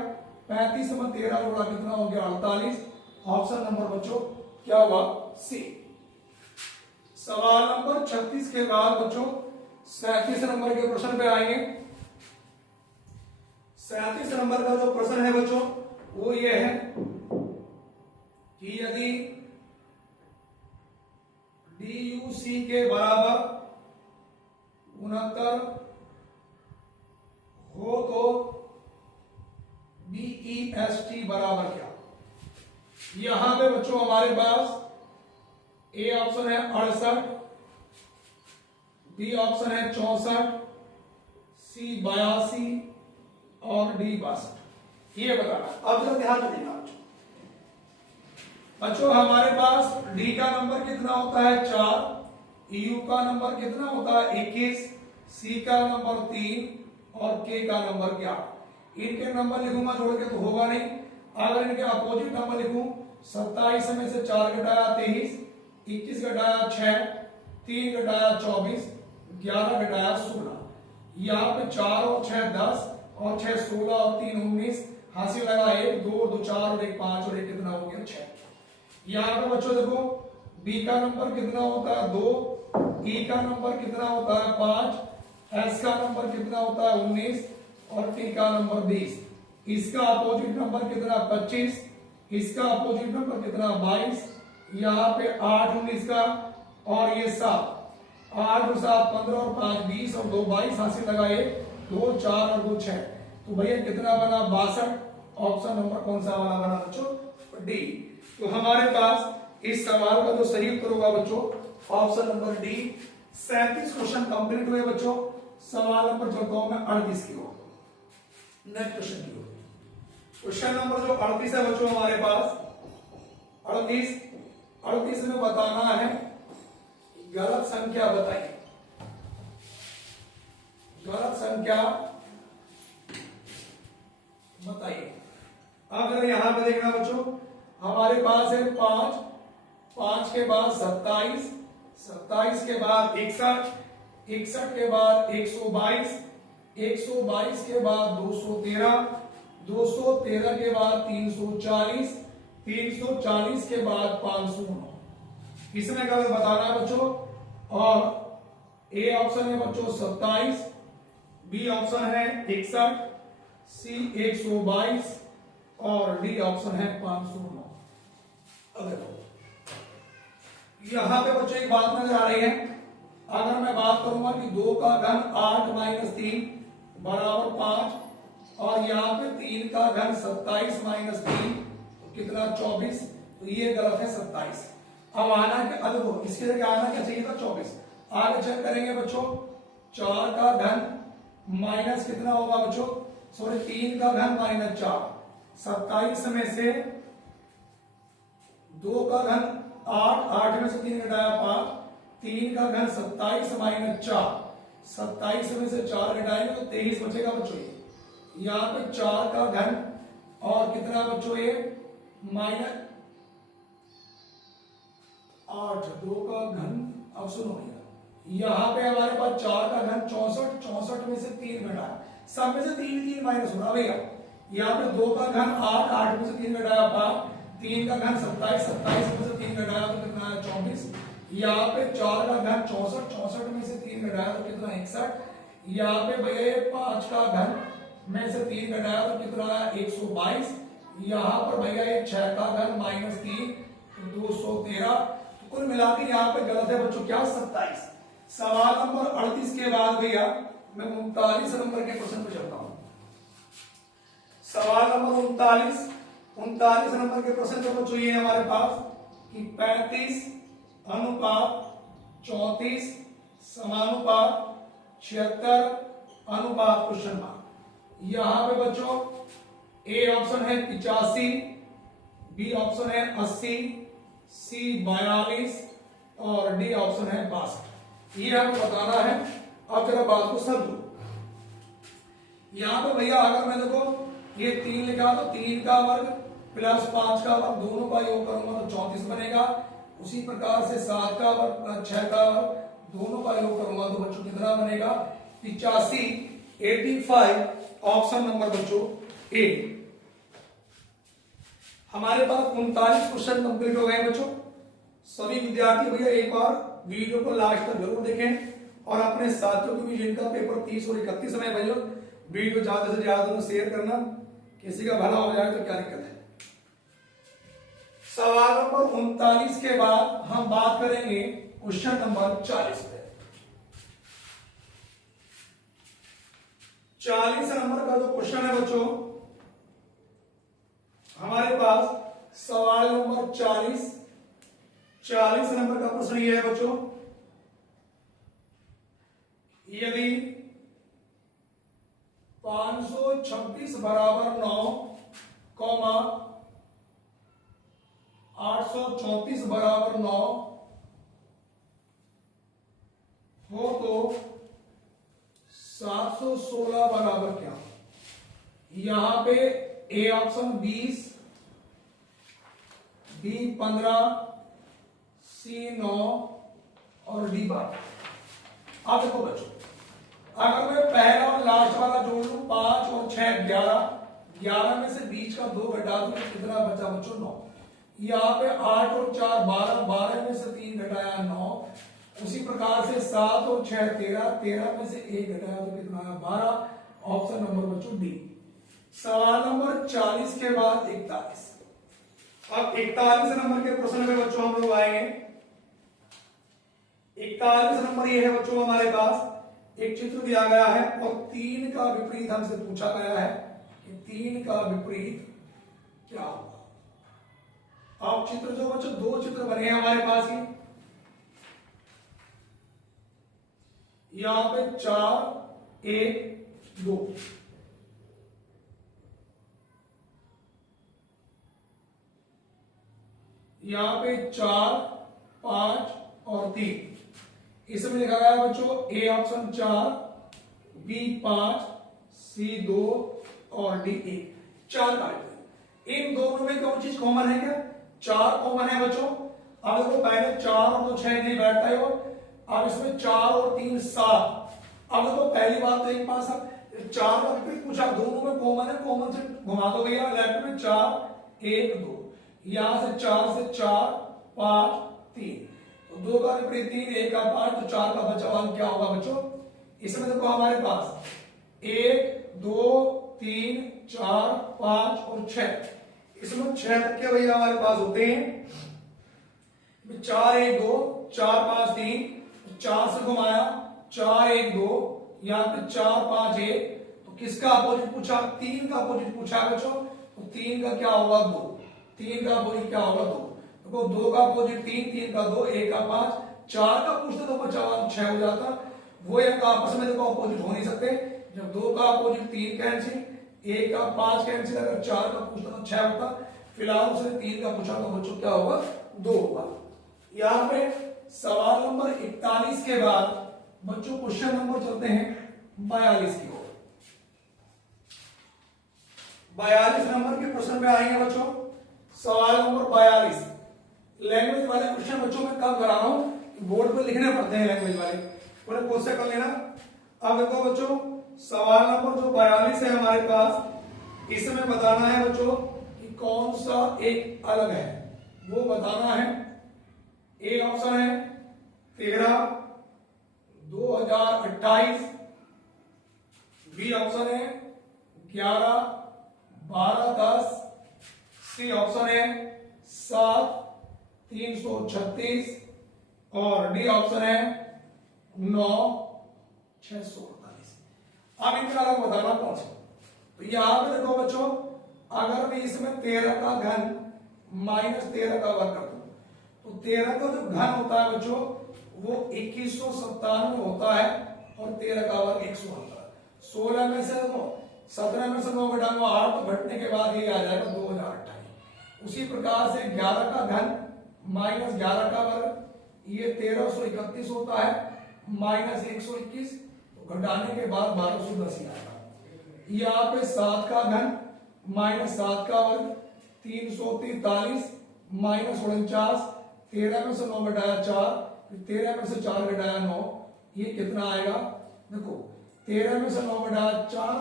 35 में 13 जोड़ा कितना हो गया 48। ऑप्शन नंबर बच्चों क्या हुआ सी। सवाल नंबर 36 के बाद बच्चों 37 नंबर के प्रश्न पे आएंगे। 37 नंबर का जो प्रश्न है बच्चों वो ये है कि यदि DUC के बराबर 69 हो तो BEST बराबर क्या। यहां पे बच्चों हमारे पास ए ऑप्शन है 68, बी ऑप्शन है 64, सी 82 और डी 62। ये बताना। अब जरा ध्यान देना बच्चों, हमारे पास डी का नंबर कितना होता है 4, EU का नंबर कितना होता है 21, सी का नंबर 3 और के का नंबर क्या। इनके नंबर लिखूंगा जोड़ के तो होगा नहीं। अगर इनके अपोजिट नंबर लिखूं, 27 में से 4 घटाया 23, 21 घटाया 6, 3 घटाया 24, 11 घटाया 16। यहाँ पे 4 और 6 10 और 6 16 और 3 19, हासिल लगा 1 2 2 4 और 1 5 और 1 कितना हो गया 6। यहाँ पे बच्चों देखो बी का नंबर कितना होता है 2, ई का नंबर कितना होता है 5, एस का नंबर कितना होता है 19 और टी का नंबर 20। इसका अपोजिट नंबर कितना 25, इसका अपोजिट नंबर कितना 22। यहाँ पे 8 19 का और ये 7, 8 और 7 15 और 5 20 और 2 22, हासिल लगाए 2 4 और 2 6। तो भैया कितना बना 62। ऑप्शन नंबर कौन सा वाला बना बच्चों डी। तो हमारे पास इस सवाल का जो सही उत्तर होगा बच्चों option number D. 37 question complete हुए बच्चों। सवाल नंबर चलता हूं मैं 38 की ओर, नेक्स्ट क्वेश्चन की ओर। क्वेश्चन नंबर जो 38 है बच्चों हमारे पास 38 में बताना है गलत संख्या बताइए। गलत संख्या बताइए। अगर यहां पे देखना बच्चों हमारे पास है 5, 5 के बाद 27, 27 के बाद 61, 61 के बाद 122, 122 के बाद 213, 213 के बाद 340, 340 के बाद 509। इसमें गलत बताना है बच्चों। और ए ऑप्शन है बच्चों 27, बी ऑप्शन है 61, सी 122 और डी ऑप्शन है 509। अब देखो यहां पे बच्चों एक बात नजर आ रही है। अगर मैं बात करूंगा कि 2 का घन 8 माइनस 3 बराबर 5 और यहाँ पे 3 का घन 27 माइनस 3 तो कितना 24। तो ये गलत है 27। अब आना क्या, देखो इसके जगह आना क्या चाहिए था 24। आगे चेक करेंगे बच्चों 4 का घन माइनस कितना होगा बच्चों, सॉरी 3 का घन माइनस 4, 27 में से 2 का घन 8, 8 में से 3 घटाया 5, 3 का घन 27 माइनस 4, 27 में से 4 घटाएंगे तो 23 बचेगा बच्चों। ये यहाँ पे 4 का घन और कितना बच्चों ये माइनस 8, 2 का घन। अब सुनो यहाँ पे हमारे पास 4 का घन 64, 64 में से 3 घटाया, सब में से 3 माइनस हो रहा भैया। यहाँ पे 2 का घन 8, 8 में से 3 घटाया 5, 3 का घन 27, 27 में से 3 घटाया तो कितना है 24। यहाँ पे 4 का घन 64, 64 में से 3 घटाया तो कितना 61। यहाँ पे भैया 5 का घन में से 3 घटाया तो कितना है 122। यहाँ पर भैया ये 6 का घन -3 तो 213। तो कुल मिला के यहाँ पे गलत है बच्चों क्या 27। सवाल नंबर 38 के बाद भैया मैं 39 नंबर के क्वेश्चन पे चलता हूं। सवाल नंबर 39 नंबर के प्रश्न पे बच्चों ये हमारे पास कि 35 अनुपात 34 समानुपात 76 अनुपात क्वेश्चन मार्क। यहां पे बच्चों ए ऑप्शन है 85, बी ऑप्शन है 80, सी 42 और डी ऑप्शन है 62। ये आपको बताना है। अब जरा बात को समझो। यहां पे भैया अगर मैं देखो ये 3 लिखा तो 3 का वर्ग प्लस 5 का वर्ग दोनों का योग करूंगा तो 34 बनेगा। उसी प्रकार से 7 का वर्ग प्लस 6 का वर्ग दोनों का योग करूंगा तो बच्चों कितना बनेगा 85, 85 ऑप्शन नंबर बच्चों ए। हमारे पास 39 क्वेश्चन कंप्लीट हो गए बच्चों। सभी विद्यार्थी भैया एक बार वीडियो को लास्ट तक जरूर देखें और अपने साथियों को भी जिनका पेपर 30 और 31 में भैया वीडियो ज्यादा से ज्यादा शेयर करना, किसी का भला हो जाए तो क्या दिक्कत है। सवाल नंबर 39 के बाद हम बात करेंगे क्वेश्चन नंबर 40 पे। 40 नंबर का जो क्वेश्चन है बच्चों हमारे पास सवाल नंबर 40 नंबर का प्रश्न ये है बच्चों, यदि 526 बराबर 9, 834 बराबर 9 हो तो 716 बराबर क्या। यहां पे ए ऑप्शन 20, बी 15, सी 9 और डी 12। आप देखो बच्चों अगर मैं पहला और लास्ट वाला जोड़ लूं 5 और 6 11 में से बीच का 2 घटा दूं तो कितना बचा बच्चों 9। यहाँ पे 8 और 4 12 में से 3 घटाया 9। उसी प्रकार से 7 और 6 13 में से 1 घटाया तो कितना आया 12। ऑप्शन नंबर बच्चों डी। सवाल नंबर 40 के बाद 41। अब 41 नंबर के प्रश्न में बच्चों हम लोग आएंगे। 41 नंबर ये है बच्चों हमारे पास एक चित्र दिया गया है और 3 का विपरीत हमसे पूछा गया है कि 3 का विपरीत क्या होगा। अब चित्र जो बच्चों 2 चित्र बने हैं हमारे पास ही। यहां पे 4 1 2। यहां पे 4 5 और 3। इसमें लिखा गया है बच्चों ए ऑप्शन 4, बी 5, सी 2 और डी 1। 4 का इन दोनों में कोई चीज कॉमन है क्या? 4 कॉमन है बच्चों। अब देखो पहले 4 और 2 6 नहीं बैठता है। अब इसमें 4 और 3 7। अब देखो पहली बात तो एक पास 4 का विपरीत पूछा, दोनों में कॉमन है, कॉमन से घुमा दो भैया लेफ्ट में 4 1 2। यहां से 4 से 4 5 3 तो 2 का विपरीत 3 1 का 5 तो 4 का बचा हुआ क्या होगा बच्चों। इसमें देखो हमारे पास 1 2 3 4 5 और 6। इसमें 6 तक के भैया हमारे पास होते हैं। 4 1 2 4 5 3 4 से घुमाया 4 1 2 यहाँ पे 4 5 1 तो किसका अपोजिट पूछा 3 का अपोजिट पूछा बच्चों। तो 3 का क्या होगा 2। 3 का अपोजिट क्या होगा 2। देखो 2 का अपोजिट 3 3 का 2 1 का 5 4 का पूछते तो बचा हुआ 6 हो जाता। वो एक आपस में देखो अपोजिट हो नहीं सकते। जब 2 का अपोजिट 3 कैंसिल 1 का 5 कैंसिल, अगर 4 का पूछता तो 6 होता। फिलहाल उसने 3 का पूछा तो बच्चों क्या होगा 2 होगा। यहाँ पे सवाल नंबर 41 के बाद बच्चों क्वेश्चन नंबर चलते हैं 42 की ओर। 42 नंबर के प्रश्न में आएंगे बच्चों। सवाल नंबर 42 लैंग्वेज वाले क्वेश्चन बच्चों में कम करा रहा हूं, बोर्ड पर लिखने पड़ते हैं लैंग्वेज वाले, उन्हें खुद से कर लेना। अब देखो बच्चों सवाल नंबर जो 42 है हमारे पास, इसमें बताना है बच्चों कि कौन सा एक अलग है वो बताना है। ए ऑप्शन है 13/2028, बी ऑप्शन है 11/12/10, सी ऑप्शन है 7/336 और डी ऑप्शन है 9/648। अब इनका अलग बताना कौन सा। तो यहां पे देखो बच्चों, अगर मैं इसमें 13 का घन माइनस 13 का वर्ग कर दूं तो 13 का जो घन होता है बच्चों वो 2197 होता है और 13 का वर्ग 100 होता है। 16 में से 17 में से 9 घटाऊंगा 8 तो घटने के बाद ये आ जाएगा 2028। उसी प्रकार से 11 का घन माइनस 11 का वर्ग ये 1331 होता है माइनस 121, तो घटाने के बाद 1210 ही आएगा। यहाँ पे 7 का घन माइनस 7 का वर्ग 343 माइनस 49, 13 में से 9 घटाया 4, 13 में से 4 घटाया 9, ये कितना आएगा देखो 13 में से 9 घटाया 4,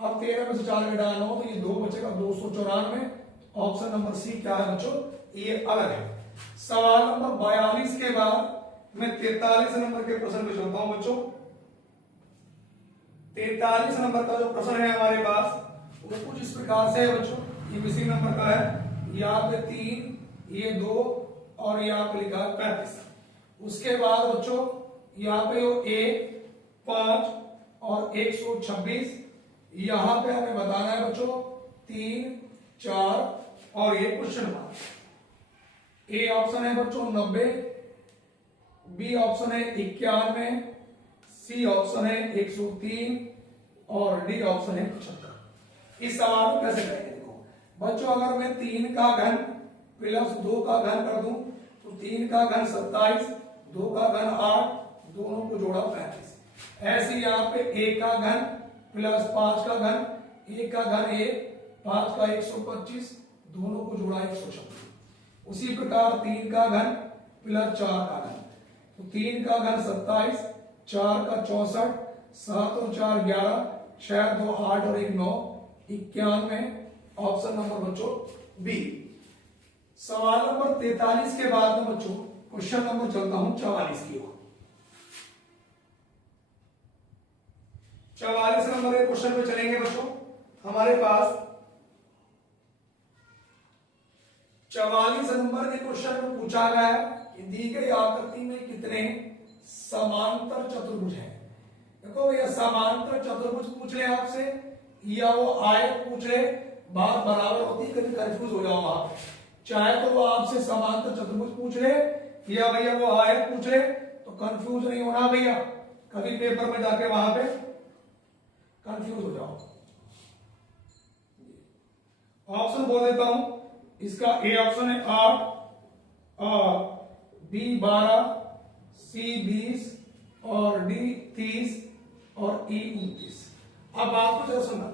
अब 13 में से 4 घटाया 9 तो ये 2 बचेगा 294। ऑप्शन नंबर सी क्या है बच्चों, ये अलग है। सवाल नंबर 42 के बाद मैं 43 नंबर के प्रश्न पे चलता हूं बच्चों। 43 नंबर का जो प्रश्न है हमारे पास वो कुछ इस प्रकार से है बच्चों, ये इसी नंबर का है। यहाँ पे 3, ये 2 और यहाँ पे लिखा है 35। उसके बाद बच्चों यहाँ पे 1, 5 और 126। यहाँ पे हमें बताना है बच्चों 3, 4 और ये क्वेश्चन मार्क। ए ऑप्शन है बच्चों 90, बी ऑप्शन है 91, सी ऑप्शन है 103 और डी ऑप्शन है 75। इस सवाल को कैसे करेंगे देखो बच्चों, अगर मैं 3 का घन प्लस 2 का घन कर दूं तो 3 का घन 27, 2 का घन 8, दोनों को जोड़ा 35। ऐसे यहाँ पे a का घन प्लस 5 का घन, a का घन 1, 5 का 125, दोनों को जोड़ा 126। उसी प्रकार 3 का घन प्लस 4 का घन, तो 3 का घन 27, 4 का 64, 7 और 4 11, 6 2 8 और 1 9, 91। ऑप्शन नंबर बच्चों बी। सवाल नंबर 43 के बाद में बच्चों क्वेश्चन नंबर चलता हूं 44 की ओर। 44 नंबर के क्वेश्चन पे चलेंगे बच्चों। हमारे पास 44 नंबर के क्वेश्चन में पूछा गया है कि दी गई आकृति में कितने समांतर चतुर्भुज हैं। देखो भैया, समांतर चतुर्भुज पूछ ले आपसे या वो आयत पूछ ले, बात बराबर होती है, कभी कंफ्यूज हो जाओ आप। चाहे तो वो आपसे समांतर चतुर्भुज पूछ ले या भैया वो आयत पूछ ले, तो कंफ्यूज नहीं होना भैया, कभी पेपर में जाके वहां पे कंफ्यूज हो जाओ। ऑप्शन बोल देता हूं, इसका ए ऑप्शन है 8 और बी 12, सी 20 और डी 30 और ई 29। अब बात को जरा सुनना,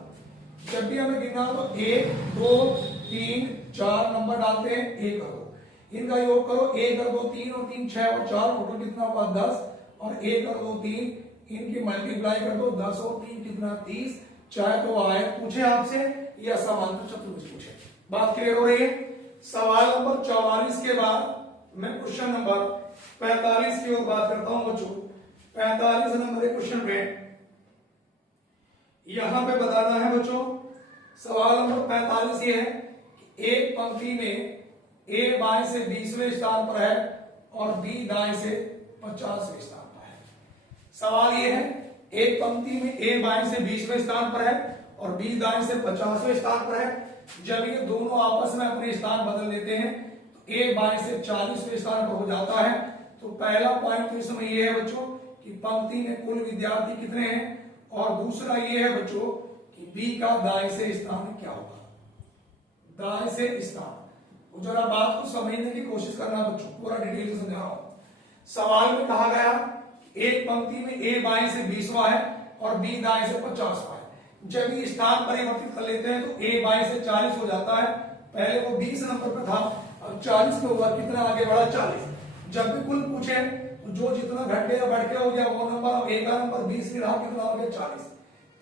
जब भी हमें गिनना हो तो 1 2 3 4 नंबर डालते हैं, 1 कर दो, इनका योग करो, 1 कर दो 3 और 3 6 और 4, टोटल कितना हुआ 10 और 1 कर दो 3, इनकी मल्टीप्लाई कर दो 10 और 3 कितना 30। चाहे तो आयत पूछे आपसे या समांतर चतुर्भुज पूछे। बात क्लियर हो रही है। सवाल नंबर 44 के बाद मैं क्वेश्चन नंबर 45 की ओर बात करता हूं बच्चों। 45 नंबर के क्वेश्चन पे यहां पे बताना है बच्चों, सवाल नंबर 45 ये है कि एक पंक्ति में ए बाएं से 20वें स्थान पर है और बी दाएं से 50वें स्थान पर है। सवाल ये है, एक पंक्ति में ए बाएं से 20वें स्थान पर है और बी दाएं से 50वें स्थान पर है। जब ये दोनों आपस में अपने स्थान बदल लेते हैं तो ए बाएं से 40वें स्थान पर हो जाता है। तो पहला पॉइंट तो इसमें ये है बच्चों कि पंक्ति में कुल विद्यार्थी कितने हैं, और दूसरा ये है बच्चों कि बी का दाएं से स्थान क्या होगा, दाएं से स्थान। तो जरा बात को समझने की कोशिश करना बच्चों, पूरा डिटेल से समझा रहा हूं। सवाल में कहा गया एक पंक्ति में ए बाएं से 20वां है और बी दाएं से 50वां है। जब ये स्थान परिवर्तित कर लेते हैं तो ए बाएं से 40 हो जाता है, पहले वो 20 नंबर पर था, अब 40 पे हुआ, कितना आगे बढ़ा 40। जब भी कुल पूछे तो जो जितना घट गया बढ़ के हो गया वो नंबर, अब एक नंबर 20 नहीं रहा, कितना हो गया 40।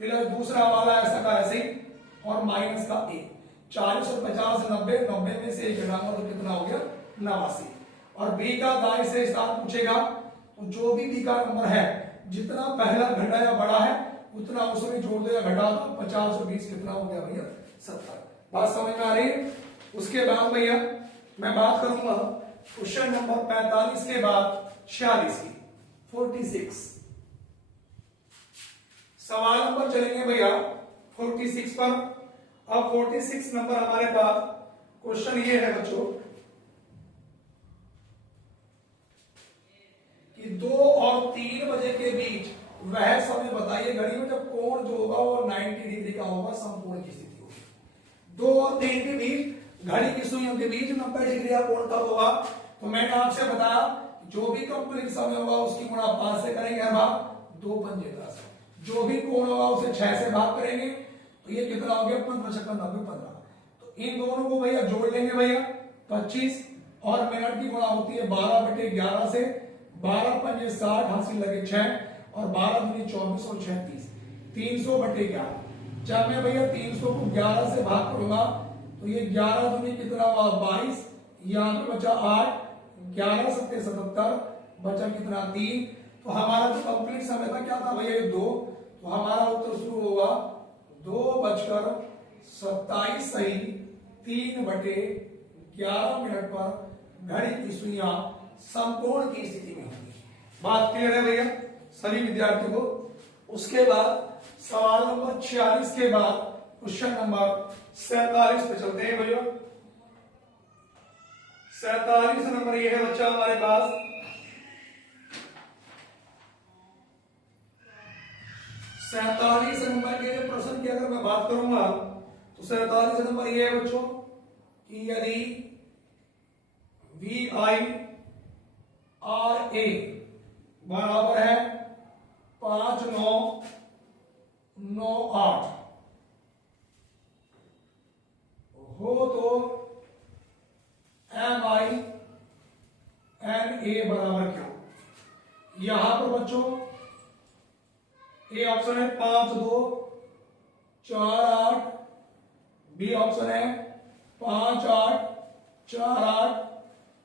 फिर दूसरा वाला ऐसा का ऐसे ही और माइनस का 1। 40 और 50 90, 90 में से 1 घटाऊंगा तो कितना हो गया 89। और बी का दाएं से स्थान पूछेगा तो जो भी बी का नंबर है जितना पहला घटाया बड़ा है उतना उसमें जोड़ देगा, घटा दो 50 और 20 कितना हो गया भैया 70। बात समझ में आ रही है। उसके बाद भैया मैं बात करूंगा क्वेश्चन नंबर 45 के बाद 46 की 46 सवाल नंबर चलेंगे भैया 46 पर। अब 46 नंबर हमारे पास क्वेश्चन ये है बच्चों कि 2 और 3 बजे के बीच वह समय बताइए घड़ी में जब कोण जो होगा वो 90 डिग्री का होगा, समकोण की स्थिति होगी। 2 और 3 के बीच घड़ी की सुइयों के बीच 90 डिग्री का कोण कब होगा? तो मैंने आपसे बताया जो भी कंप्लीट समय होगा उसकी गुणा 5 से करेंगे हर भाग 2 पंजे 10, जो भी कोण होगा उसे 6 से भाग करेंगे तो ये कितना हो गया 15 56 90 15। तो इन दोनों को भैया जोड़ लेंगे भैया 25 और मिनट की गुणा होती है 12/11 से, 12 पंजे 60 हासिल लगे 6 और 12 दूनी 24 और 6 30, 300/11। जब मैं भैया 300 को 11 से भाग करूंगा तो ये 11 दूनी कितना हुआ 22, यहाँ पे बचा 8, 11 सत्ते 77, बचा कितना 3। तो हमारा जो कंप्लीट समय था क्या था भैया 2, तो हमारा उत्तर शुरू होगा 2:27 सही 3/11 मिनट पर घड़ी की सुइयां समकोण की स्थिति में होगी। बात क्लियर है भैया सभी विद्यार्थियों को। उसके बाद सवाल नंबर 46 के बाद क्वेश्चन नंबर 47 पे चलते हैं भैया। 47 नंबर ये है बच्चा हमारे पास 47 नंबर के प्रश्न की अगर मैं बात करूंगा तो 47 नंबर ये है बच्चों कि यदि VIRA बराबर है 5998 हो तो MINA बराबर क्या? यहां पर बच्चों ए ऑप्शन है 5248, बी ऑप्शन है 5848,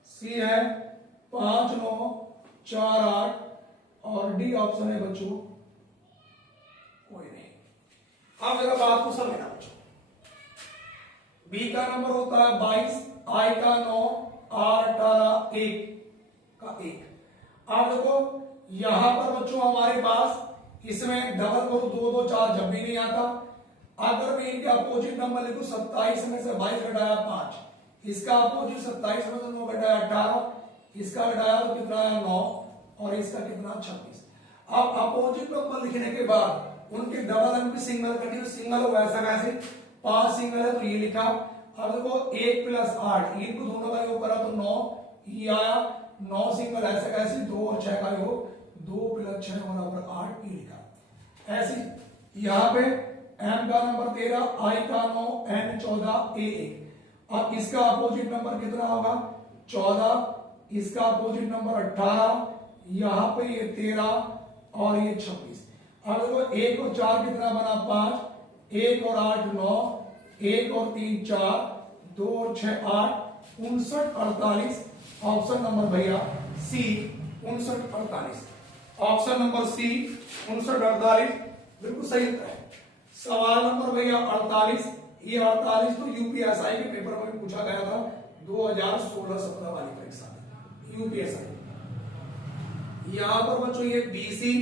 सी है 5948 और डी ऑप्शन है बच्चों कोई नहीं। अब जरा बात को समझना बच्चों। बी का नंबर होता है 22, आई का 9, आर 18, 1 का 1। अब देखो यहां पर बच्चों हमारे पास इसमें डबल करो 2 2 4 जब भी नहीं आता। अगर मैं इनके अपोजिट नंबर लिखूं 27 में से 22 घटाया 5, इसका अपोजिट 27 में से 9 घटाया 18, इसका घटाया तो कितना है 9 और इसका कितना 26। अब अपोजिट नंबर लिखने के बाद उनके double and single continue single हो वैसा वैसे 5 सिंगल है तो ये लिखा। अब देखो 1 + 8 इनको दोनों का योग करा तो 9 ये आया, 9 सिंगल ऐसे कैसे 2 और 6 का योग 2 + 6 बराबर 8 ये लिखा। ऐसे यहां पे m का नंबर 13, i का 9, n 14, a 1। अब इसका अपोजिट नंबर कितना होगा 14, इसका अपोजिट नंबर 18, यहां पे ये 13 और ये 26। अब देखो 1 और 4 कितना बना 5, 1 और 8 9, 1 और 3 4, 2 और 6 8, 59 48। ऑप्शन नंबर भैया सी 59 48। ऑप्शन नंबर सी 59 48 बिल्कुल सही उत्तर है। सवाल नंबर भैया 48, ये 48 तो यूपीएसआई के पेपर में पूछा गया था 2016-17 वाली परीक्षा में यूपीएसआई। यहां पर बच्चों ये बीसी,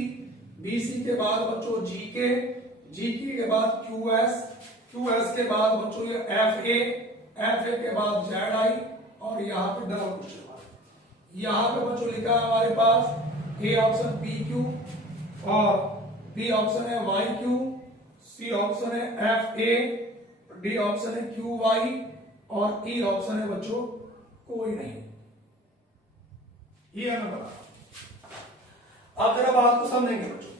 बीसी के बाद बच्चों जीके, जीके के बाद क्यूएस, क्यूएस के बाद बच्चों ये एफए, एफए के बाद जेडआई और यहाँ पे डबल क्वेश्चन मार्क। यहाँ पे बच्चों लिखा है हमारे पास ए ऑप्शन पी क्यू और बी ऑप्शन है वाई क्यू, सी ऑप्शन है एफ ए, डी ऑप्शन है क्यू वाई और ई ऑप्शन है बच्चों कोई नहीं। ये हमें पता। अब जरा बात को समझेंगे बच्चों।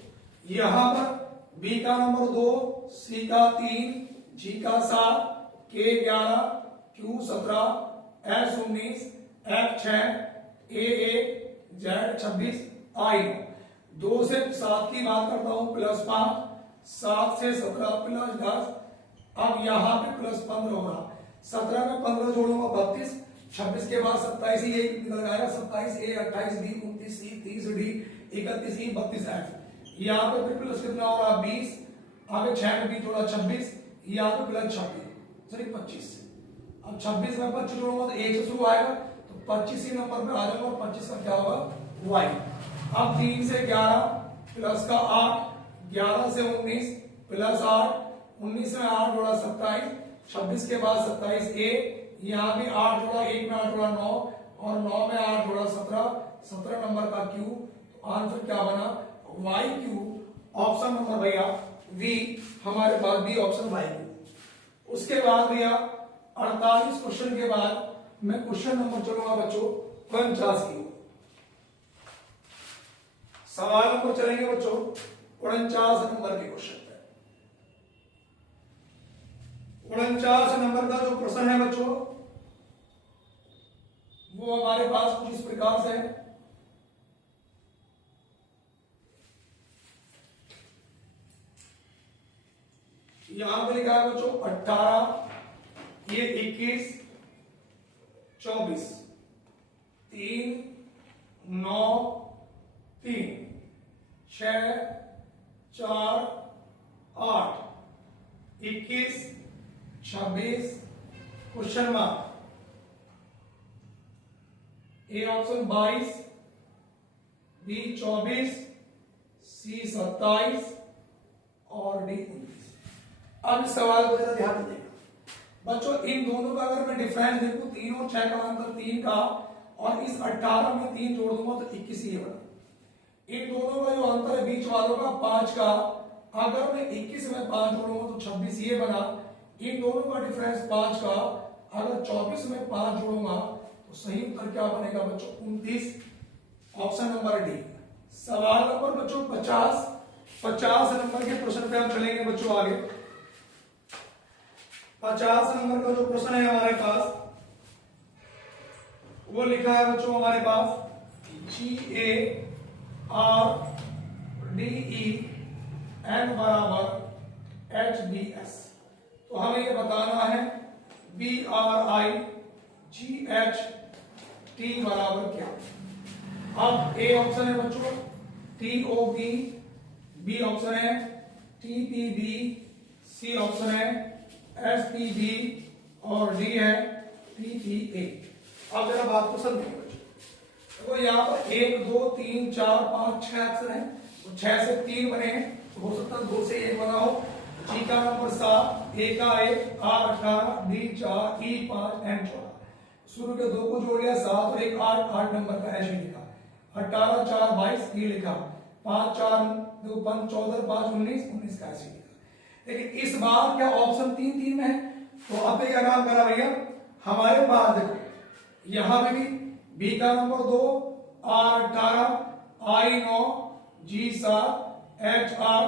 यहां पर बी का नंबर 2, सी का 3, जी का 7, के 11, क्यू 17, एस 19, एफ 6, ए 1, जेड 26, आई 2 से 7 की बात करता हूं +5, 7 से 17 +10। अब यहां पे +15 होगा 17 में 15 जोड़ूंगा 32, 26 के बाद 27 ही निकल आएगा, 27 ए, 28 बी, 29 सी, 30 डी, 31 ई, 32 एफ। यहाँ पे फिर प्लस कितना हो रहा 20, आगे 6 में 20 जोड़ा 26, यहाँ पे प्लस 26 सॉरी 25। अब 26 में 25 जोड़ूंगा तो 1 से शुरू आएगा, तो 25 ही नंबर पे आ जाऊंगा और 25 का क्या होगा वाई। अब 3 से 11 प्लस का 8, 11 से 19 प्लस 8, 19 में 8 जोड़ा 27, 26 के बाद 27 ए, यहाँ भी 8 जोड़ा 1 में 8 जोड़ा 9 और 9 में 8 जोड़ा 17, 17 नंबर का क्यू। तो आंसर क्या बना वाई क्यू। ऑप्शन नंबर भैया वी हमारे पास, बी ऑप्शन वाई क्यू। उसके बाद भैया 48 क्वेश्चन के बाद मैं क्वेश्चन नंबर चलूंगा बच्चों 49 की। सवाल नंबर चलेंगे बच्चों 49 नंबर के क्वेश्चन पे। 49 नंबर का जो प्रश्न है बच्चों वो हमारे पास कुछ इस प्रकार से है। यहां पे लिखा है बच्चों 18, ये 21, 24, 3, 9, 3, 6, 4, 8, 21, 26 question mark. A option 22, B 24, C 27 और डी 19। अब इस सवाल को जरा ध्यान देगा बच्चों, इन दोनों का अगर मैं डिफरेंस देखूं 3 और 6 का अंतर 3 का, और इस 18 में 3 जोड़ दूंगा तो 21 ही बना। इन दोनों का जो अंतर है बीच वालों का 5 का, अगर मैं 21 में 5 जोड़ूंगा तो 26 ये बना। इन दोनों का डिफरेंस 5 का, अगर 24 में 5 जोड़ूंगा तो सही उत्तर क्या बनेगा बच्चों 29। Option number D. सवाल नंबर बच्चों 50 नंबर के प्रश्न पे हम चलेंगे बच्चों आगे। 50 नंबर का जो प्रश्न है हमारे पास वो लिखा है बच्चों हमारे पास GARDEN बराबर HBS। तो हमें ये बताना है BRIGHT बराबर क्या। अब ए ऑप्शन है बच्चों TOP, बी ऑप्शन है TPB, सी ऑप्शन है SPB और डी है TPA। अब जरा बात को समझिए बच्चों, तो यहाँ पर 1 2 3 4 5 6 अक्षर है, तो 6 से 3 बने हैं, तो हो सकता है 2 से 1 बना हो। जी का नंबर 7, ए का 1, आर 18, डी 4, ई 5, एन 14। शुरू के 2 को जोड़ लिया 7 और 1 8 नंबर का ऐसे लिखा। 18 4 22 ये लिखा, 5 4 2 5 14 5 19 का ऐसे लिखा। लेकिन इस बार क्या ऑप्शन 3 में है, तो अब क्या काम करा भैया हमारे पास देखो यहां पे भी बी का number 2, R 18, I 9, G 7, H 8,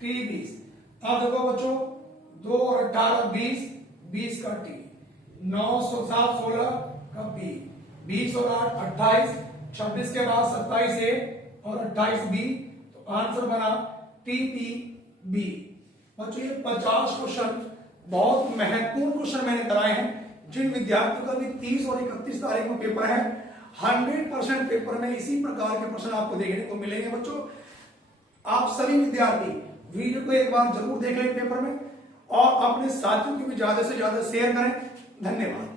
T 20। अब देखो बच्चों 2 और 18 20, 20 का टी, 9 7 16 का बी, 20 और 8 28, 26 के बाद 27 ए और 28 बी, तो आंसर बना टीपी बी। बच्चों ये 50 क्वेश्चन बहुत महत्वपूर्ण क्वेश्चन मैंने कराए हैं। जिन विद्यार्थियों का भी 30 और 31 तारीख को पेपर है, 100% पेपर में इसी प्रकार के प्रश्न आपको देखने को मिलेंगे बच्चों। आप सभी विद्यार्थी वीडियो को एक बार जरूर देख लें पेपर में, और अपने साथियों को भी ज्यादा से ज्यादा शेयर करें। धन्यवाद।